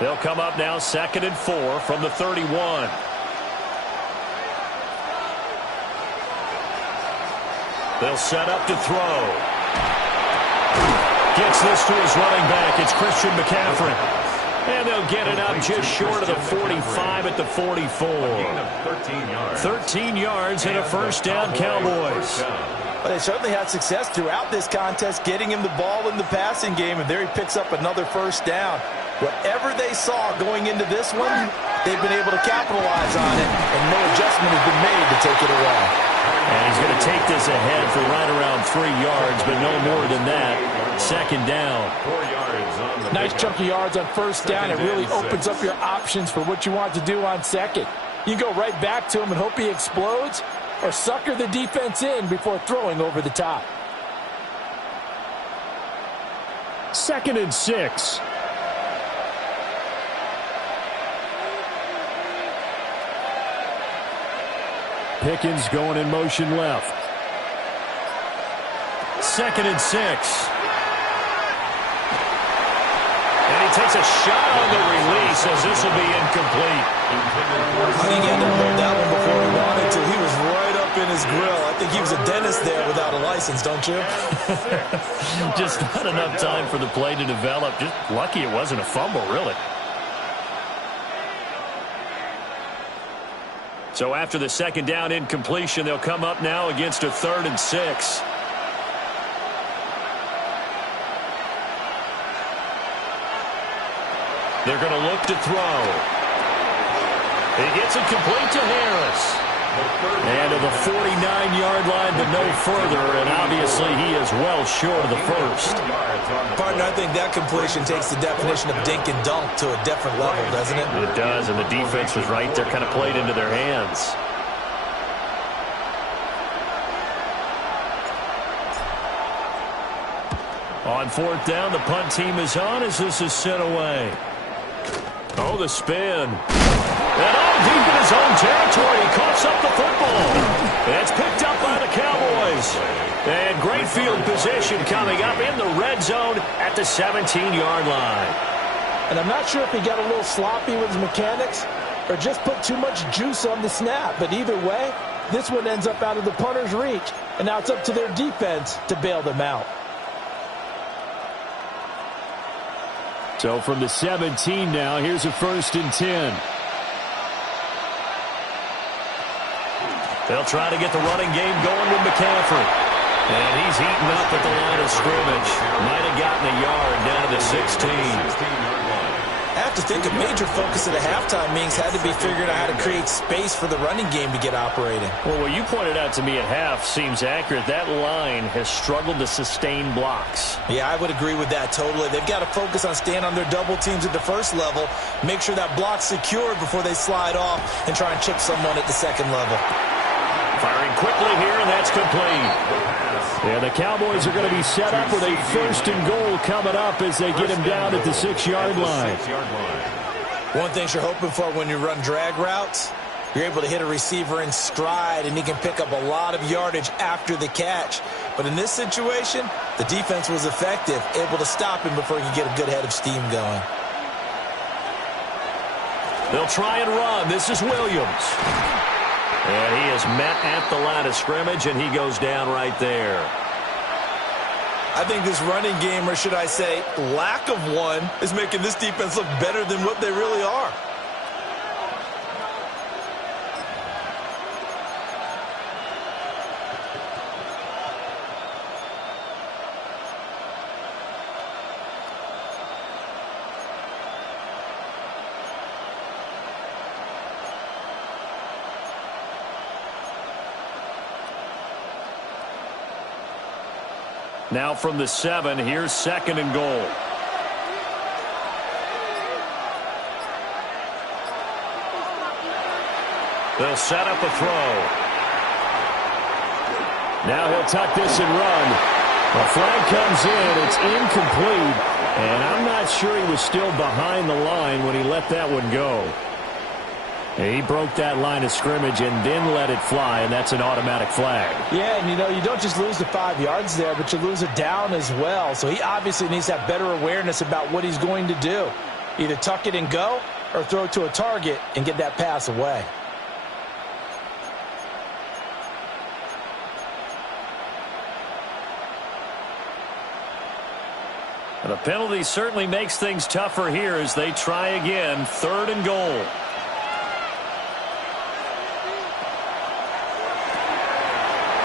They'll come up now 2nd and 4 from the 31. They'll set up to throw. Gets this to his running back. It's Christian McCaffrey. And they'll get it up just short of the 45 at the 44. 13 yards and a first down, Cowboys. But they certainly had success throughout this contest getting him the ball in the passing game, and there he picks up another first down. Whatever they saw going into this one, they've been able to capitalize on it, and no adjustment has been made to take it away. And he's going to take this ahead for right around 3 yards, but no more than that. 2nd down. 4 yards on the Nice chunk of yards on first down. It really opens up your options for what you want to do on second. You go right back to him and hope he explodes, or sucker the defense in before throwing over the top. 2nd and 6. Pickens going in motion left. 2nd and 6. And he takes a shot on the release as this will be incomplete. I think he had to hold that one before he wanted to. He was right up in his grill. I think he was a dentist there without a license, don't you? Just not enough time for the play to develop. Just lucky it wasn't a fumble, really. So after the 2nd down incompletion, they'll come up now against a 3rd and 6. They're going to look to throw. He gets it complete to Harris. And to the 49-yard line, but no further, and obviously he is well short of the first. Partner, I think that completion takes the definition of dink and dunk to a different level, doesn't it? It does, and the defense was right there, kind of played into their hands. On 4th down, the punt team is on as this is sent away. Oh, the spin. And deep in his own territory, he coughs up the football. It's picked up by the Cowboys. And great field position coming up in the red zone at the 17-yard line. And I'm not sure if he got a little sloppy with his mechanics or just put too much juice on the snap. But either way, this one ends up out of the punter's reach. And now it's up to their defense to bail them out. So from the 17 now, here's a 1st and 10. They'll try to get the running game going with McCaffrey. And he's heating up at the line of scrimmage. Might have gotten a yard down to the 16. I have to think a major focus of the halftime meetings had to be figuring out how to create space for the running game to get operating. Well, what you pointed out to me at half seems accurate. That line has struggled to sustain blocks. Yeah, I would agree with that totally. They've got to focus on staying on their double teams at the first level, make sure that block's secured before they slide off and try and chip someone at the second level. Firing quickly here, and that's complete. Yeah, the Cowboys are going to be set up with a 1st and goal coming up as they get him down at the 6-yard line. One thing you're hoping for when you run drag routes, you're able to hit a receiver in stride, and he can pick up a lot of yardage after the catch. But in this situation, the defense was effective, able to stop him before he could get a good head of steam going. They'll try and run. This is Williams. And he is met at the line of scrimmage, and he goes down right there. I think this running game, or should I say lack of one, is making this defense look better than what they really are. Now from the 7, here's 2nd and goal. They'll set up a throw. Now he'll tuck this and run. The flag comes in. It's incomplete. And I'm not sure he was still behind the line when he let that one go. He broke that line of scrimmage and then let it fly, and that's an automatic flag. Yeah, and you don't just lose the 5 yards there, but you lose it down as well. So he obviously needs to have better awareness about what he's going to do. Either tuck it and go or throw it to a target and get that pass away. The penalty certainly makes things tougher here as they try again. 3rd and goal.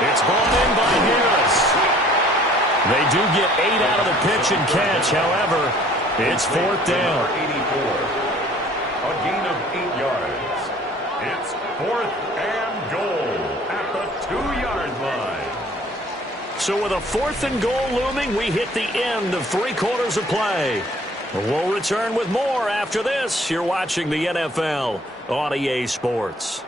It's balled in by Harris. They do get 8 out of the pitch and catch. However, it's 4th down. 84. A gain of 8 yards. It's 4th and goal at the 2-yard line. So with a 4th and goal looming, we hit the end of 3 quarters of play. We'll return with more after this. You're watching the NFL on EA Sports.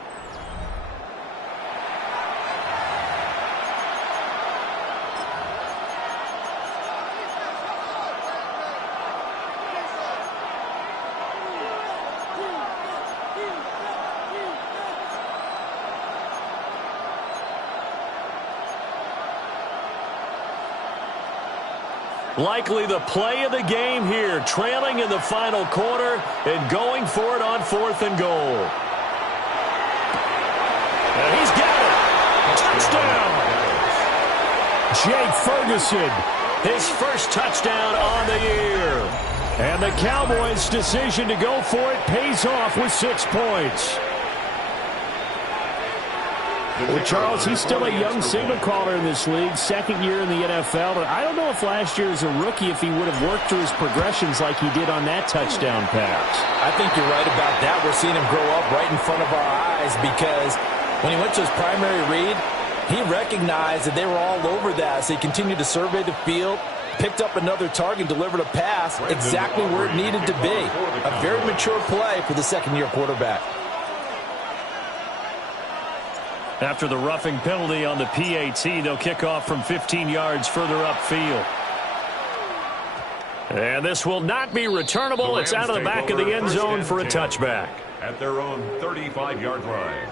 Likely the play of the game here, trailing in the final quarter and going for it on 4th and goal. And he's got it. Touchdown. Jake Ferguson. His first touchdown on the year. And the Cowboys' decision to go for it pays off with 6 points. Well, Charles, he's still a young signal caller in this league, 2nd year in the NFL. But I don't know if last year as a rookie, if he would have worked through his progressions like he did on that touchdown pass. I think you're right about that. We're seeing him grow up right in front of our eyes because when he went to his primary read, he recognized that they were all over that. So he continued to survey the field, picked up another target, delivered a pass exactly where it needed to be. A very mature play for the 2nd-year quarterback. After the roughing penalty on the PAT, they'll kick off from 15 yards further upfield. And this will not be returnable. It's out of the back of the end zone for a touchback. At their own 35-yard line.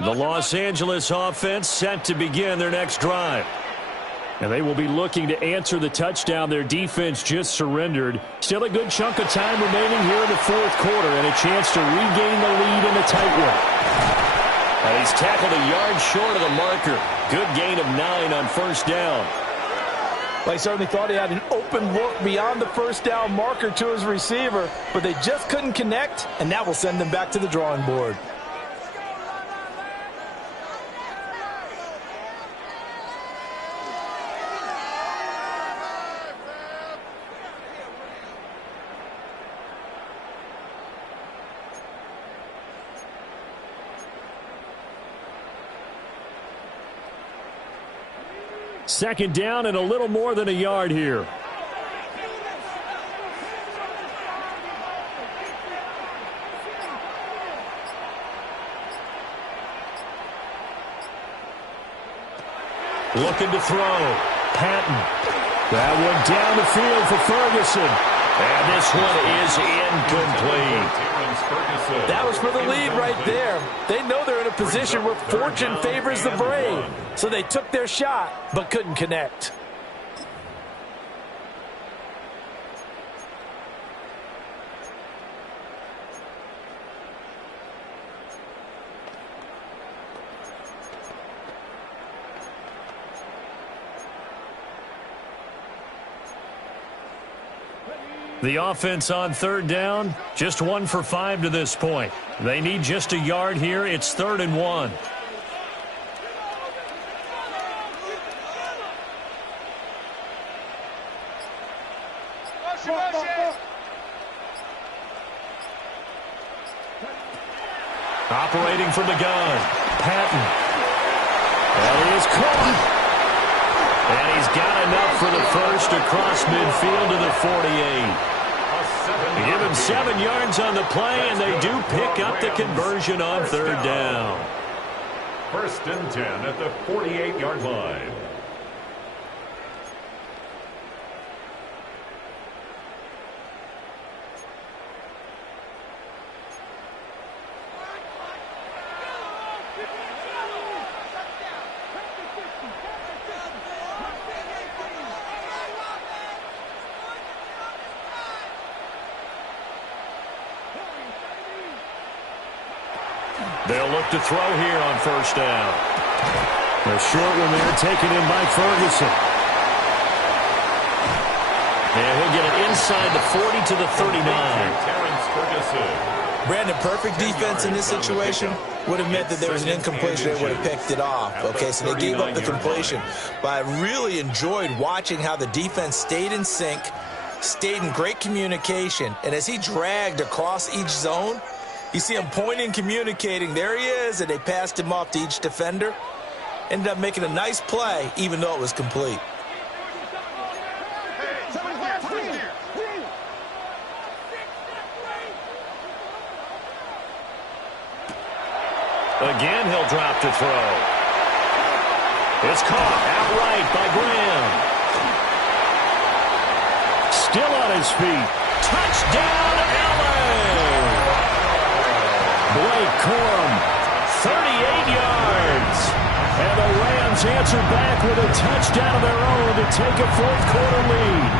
The Los Angeles offense set to begin their next drive. And they will be looking to answer the touchdown their defense just surrendered. Still a good chunk of time remaining here in the 4th quarter and a chance to regain the lead in a tight one. And he's tackled a yard short of the marker. Good gain of 9 on 1st down. Well, he certainly thought he had an open look beyond the 1st down marker to his receiver, but they just couldn't connect, and that will send them back to the drawing board. Second down and a little more than a yard here. Looking to throw. Patton. That one down the field for Ferguson. And this one is incomplete. That was for the lead right there. They know they're in a position where fortune favors the brave. So they took their shot, but couldn't connect. The offense on third down, just 1 for 5 to this point. They need just a yard here. It's 3rd and 1. Operating from the gun, Patton. And he is caught. And he's got enough for the first across midfield to the 48. Give him 7 yards on the play, and they do pick up the conversion on third down. 1st and 10 at the 48-yard line. They'll look to throw here on 1st down. A short one there taken in by Ferguson. And he'll get it inside the 40 to the 39. Brandon, perfect defense in this situation would have meant that there was an incompletion. They would have picked it off. Okay, so they gave up the completion. But I really enjoyed watching how the defense stayed in sync, stayed in great communication, and as he dragged across each zone, you see him pointing, communicating. There he is, and they passed him off to each defender. Ended up making a nice play, even though it was complete. Again, he'll drop to throw. It's caught outright by Graham. Still on his feet. Touchdown, LA! Blake Corum, 38 yards. and the Rams answer back with a touchdown of their own to take a 4th quarter lead.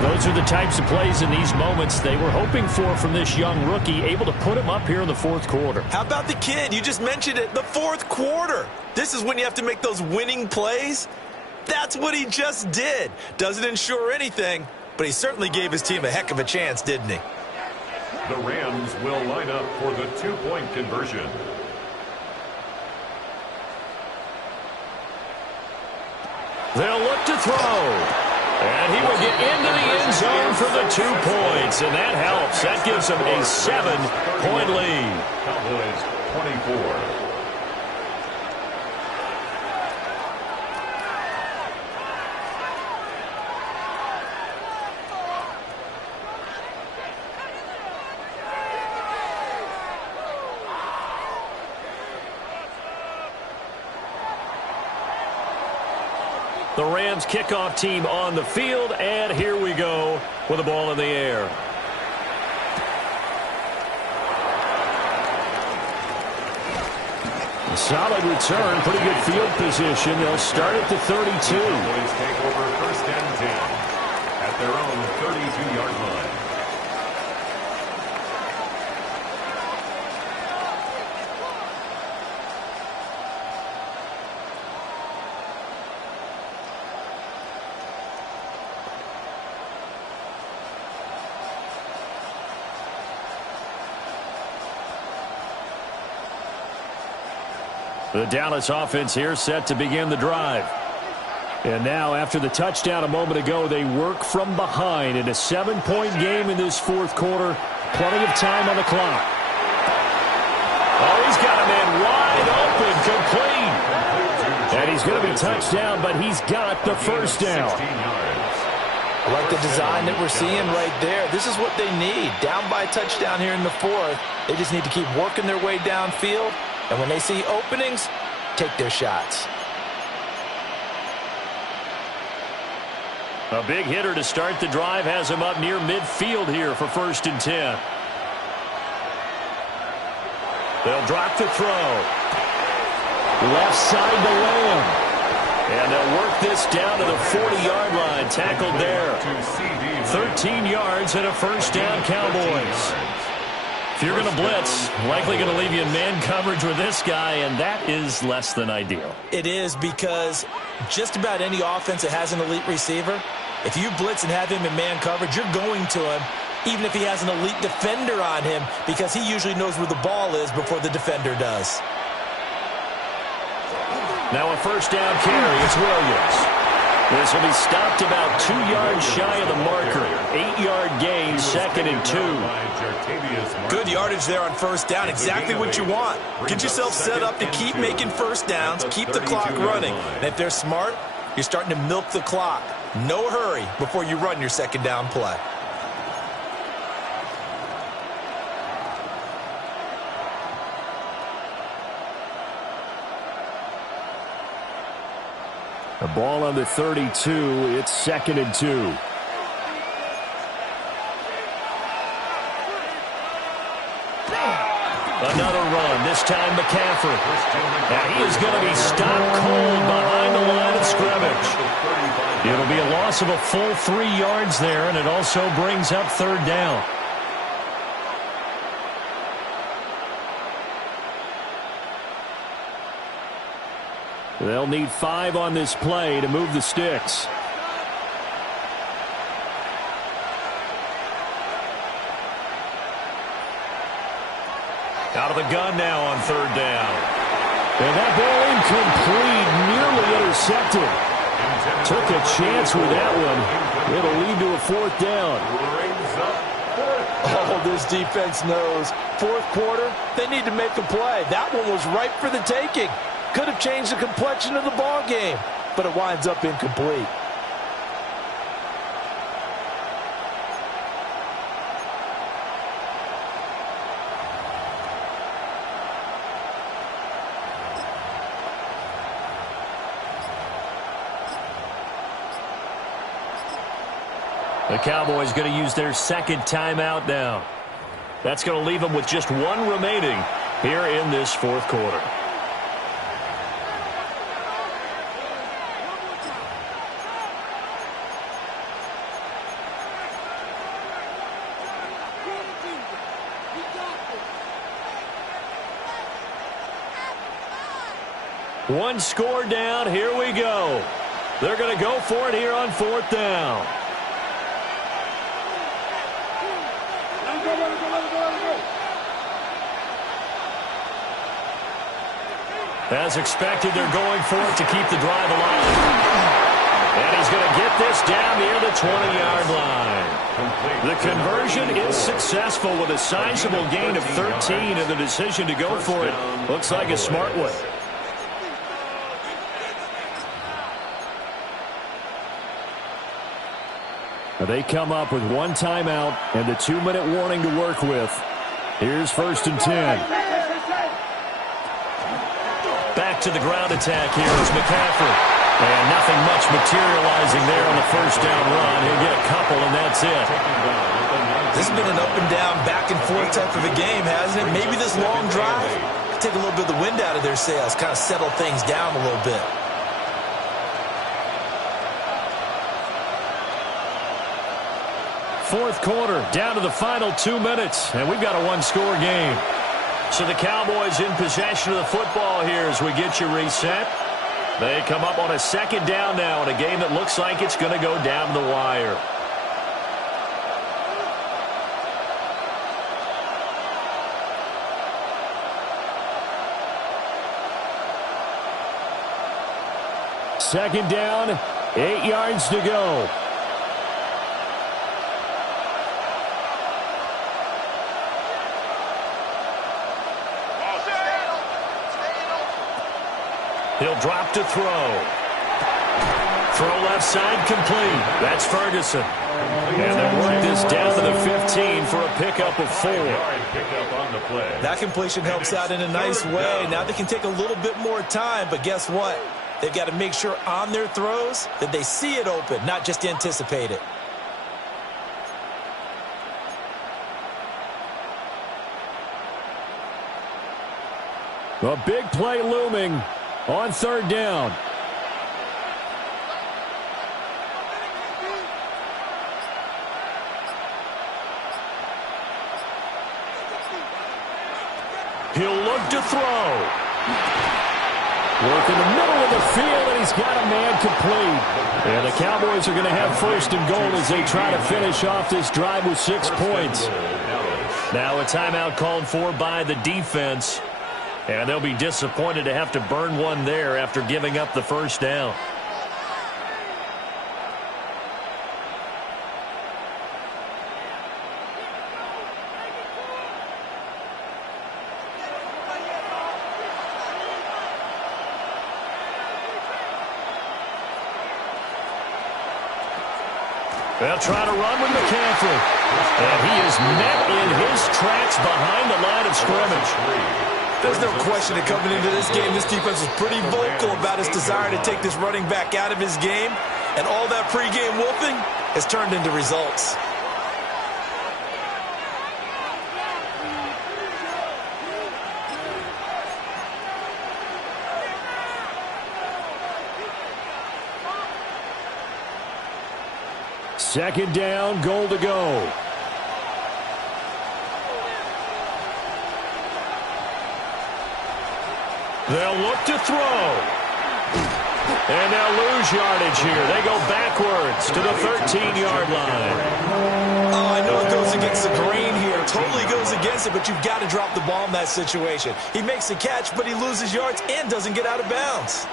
Those are the types of plays in these moments they were hoping for from this young rookie, able to put him up here in the 4th quarter. How about the kid? You just mentioned it, the 4th quarter. This is when you have to make those winning plays. That's what he just did. Doesn't ensure anything, but he certainly gave his team a heck of a chance, didn't he? The Rams will line up for the 2-point conversion. They'll look to throw. And he will get into the end zone for the 2 points, and that helps. That gives them a 7-point lead. Cowboys 24. The Rams kickoff team on the field, and here we go with the ball in the air. A solid return, pretty good field position. They'll start at the 32. Cowboys take over 1st and 10 at their own 32-yard line. The Dallas offense here set to begin the drive. And now, after the touchdown a moment ago, they work from behind in a 7-point game in this 4th quarter. Plenty of time on the clock. Oh, he's got a man wide open, complete. And he's going to be touched down, but he's got the 1st down. I like the design that we're seeing right there. This is what they need. Down by a touchdown here in the 4th. They just need to keep working their way downfield. And when they see openings, take their shots. A big hitter to start the drive has him up near midfield here for 1st and 10. They'll drop to throw. Left side to Lamb. And they'll work this down to the 40-yard line. Tackled there. 13 yards and a 1st down, Cowboys. If you're going to blitz, likely going to leave you in man coverage with this guy, and that is less than ideal. It is, because just about any offense that has an elite receiver, If you blitz and have him in man coverage, you're going to him, even if he has an elite defender on him, because he usually knows where the ball is before the defender does. Now a first down carry. It's Williams. This will be stopped about 2 yards shy of the marker. 8-yard gain, 2nd and 2. Good yardage there on first down. Exactly what you want. Get yourself set up to keep making first downs, keep the clock running. And if they're smart, you're starting to milk the clock. No hurry before you run your second down play. The ball on the 32. It's 2nd and 2. Another run, this time McCaffrey. And he is going to be stopped cold behind the line of scrimmage. It'll be a loss of a full 3 yards there, and it also brings up third down. They'll need 5 on this play to move the sticks. Out of the gun now on third down. And that ball incomplete, nearly intercepted. Took a chance with that one. It'll lead to a fourth down. Oh, this defense knows. Fourth quarter, they need to make a play. That one was ripe for the taking. Could have changed the complexion of the ball game, but it winds up incomplete. The Cowboys going to use their second timeout now. That's going to leave them with just 1 remaining here in this fourth quarter. One score down. Here we go. They're going to go for it here on fourth down. As expected, they're going for it to keep the drive alive. And he's going to get this down near the 20-yard line. The conversion is successful with a sizable gain of 13, and the decision to go for it looks like a smart one. They come up with 1 timeout and the 2-minute warning to work with. Here's 1st and 10. Back to the ground attack here is McCaffrey. And nothing much materializing there on the first down run. He'll get a couple, and that's it. This has been an up and down, back and forth type of a game, hasn't it? Maybe this long drive could take a little bit of the wind out of their sails, kind of settle things down a little bit. Fourth quarter, down to the final 2 minutes, and we've got a 1-score game. So the Cowboys in possession of the football here as we get you reset. They come up on a second down now in a game that looks like it's going to go down the wire. Second down, 8 yards to go. He'll drop to throw. Throw left side complete. That's Ferguson. And they'll work this down to the 15 for a pickup of 4. That completion helps out in a nice way. Now they can take a little bit more time, but guess what? They've got to make sure on their throws that they see it open, not just anticipate it. A big play looming on third down. He'll look to throw. Work in the middle of the field, and he's got a man complete. And the Cowboys are going to have first and goal as they try to finish off this drive with 6 points. Now a timeout called for by the defense. And they'll be disappointed to have to burn one there after giving up the first down. They'll try to run with McCaffrey. And he is met in his tracks behind the line of scrimmage. There's no question that coming into this game, this defense was pretty vocal about its desire to take this running back out of his game. And all that pregame wolfing has turned into results. Second down, goal to go. They'll look to throw. And they'll lose yardage here. They go backwards to the 13-yard line. Oh, I know it goes against the grain here. Totally goes against it, but you've got to drop the ball in that situation. He makes the catch, but he loses yards and doesn't get out of bounds.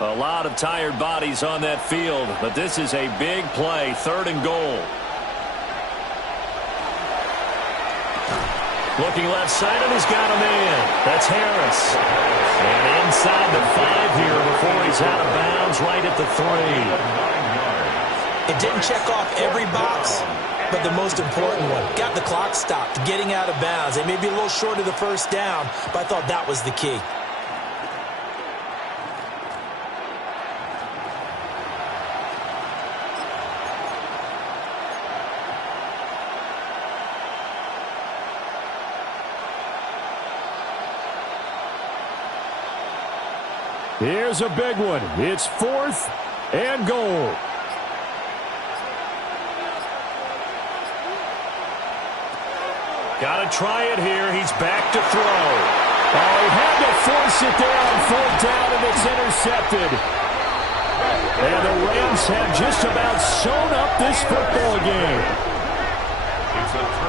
A lot of tired bodies on that field, but this is a big play, 3rd and goal. Looking left side, and he's got a man. That's Harris. And inside the 5 here before he's out of bounds, right at the 3. It didn't check off every box, but the most important one. Got the clock stopped, getting out of bounds. They may be a little short of the first down, but I thought that was the key. Here's a big one. It's 4th and goal. Got to try it here. He's back to throw. Oh, he had to force it there on 4th down, and it's intercepted. And the Rams have just about sewn up this football game.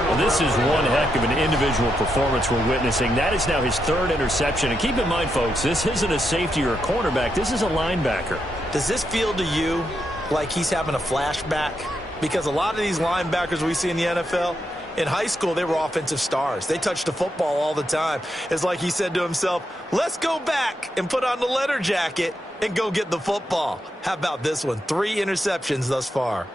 Well, this is one heck of an individual performance we're witnessing. That is now his 3rd interception. And keep in mind, folks, this isn't a safety or a cornerback. This is a linebacker. Does this feel to you like he's having a flashback? Because a lot of these linebackers we see in the NFL, in high school, they were offensive stars. They touched the football all the time. It's like he said to himself, let's go back and put on the leather jacket and go get the football. How about this one? 3 interceptions thus far.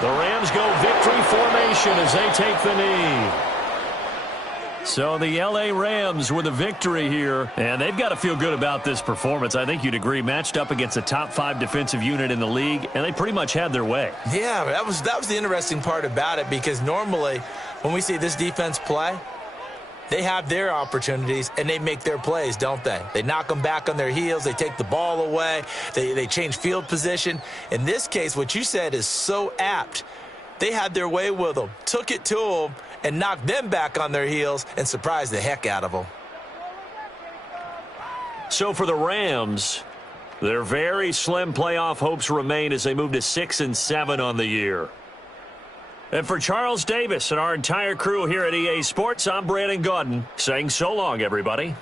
The Rams go victory formation as they take the knee. So the L.A. Rams with a victory here, and they've got to feel good about this performance. I think you'd agree, matched up against a top 5 defensive unit in the league, and they pretty much had their way. Yeah, that was the interesting part about it, because normally when we see this defense play, they have their opportunities, and they make their plays, don't they? They knock them back on their heels. They take the ball away. They change field position. In this case, what you said is so apt. They had their way with them, took it to them, and knocked them back on their heels and surprised the heck out of them. So for the Rams, their very slim playoff hopes remain as they move to 6-7 on the year. And for Charles Davis and our entire crew here at EA Sports, I'm Brandon Gaudin saying so long, everybody.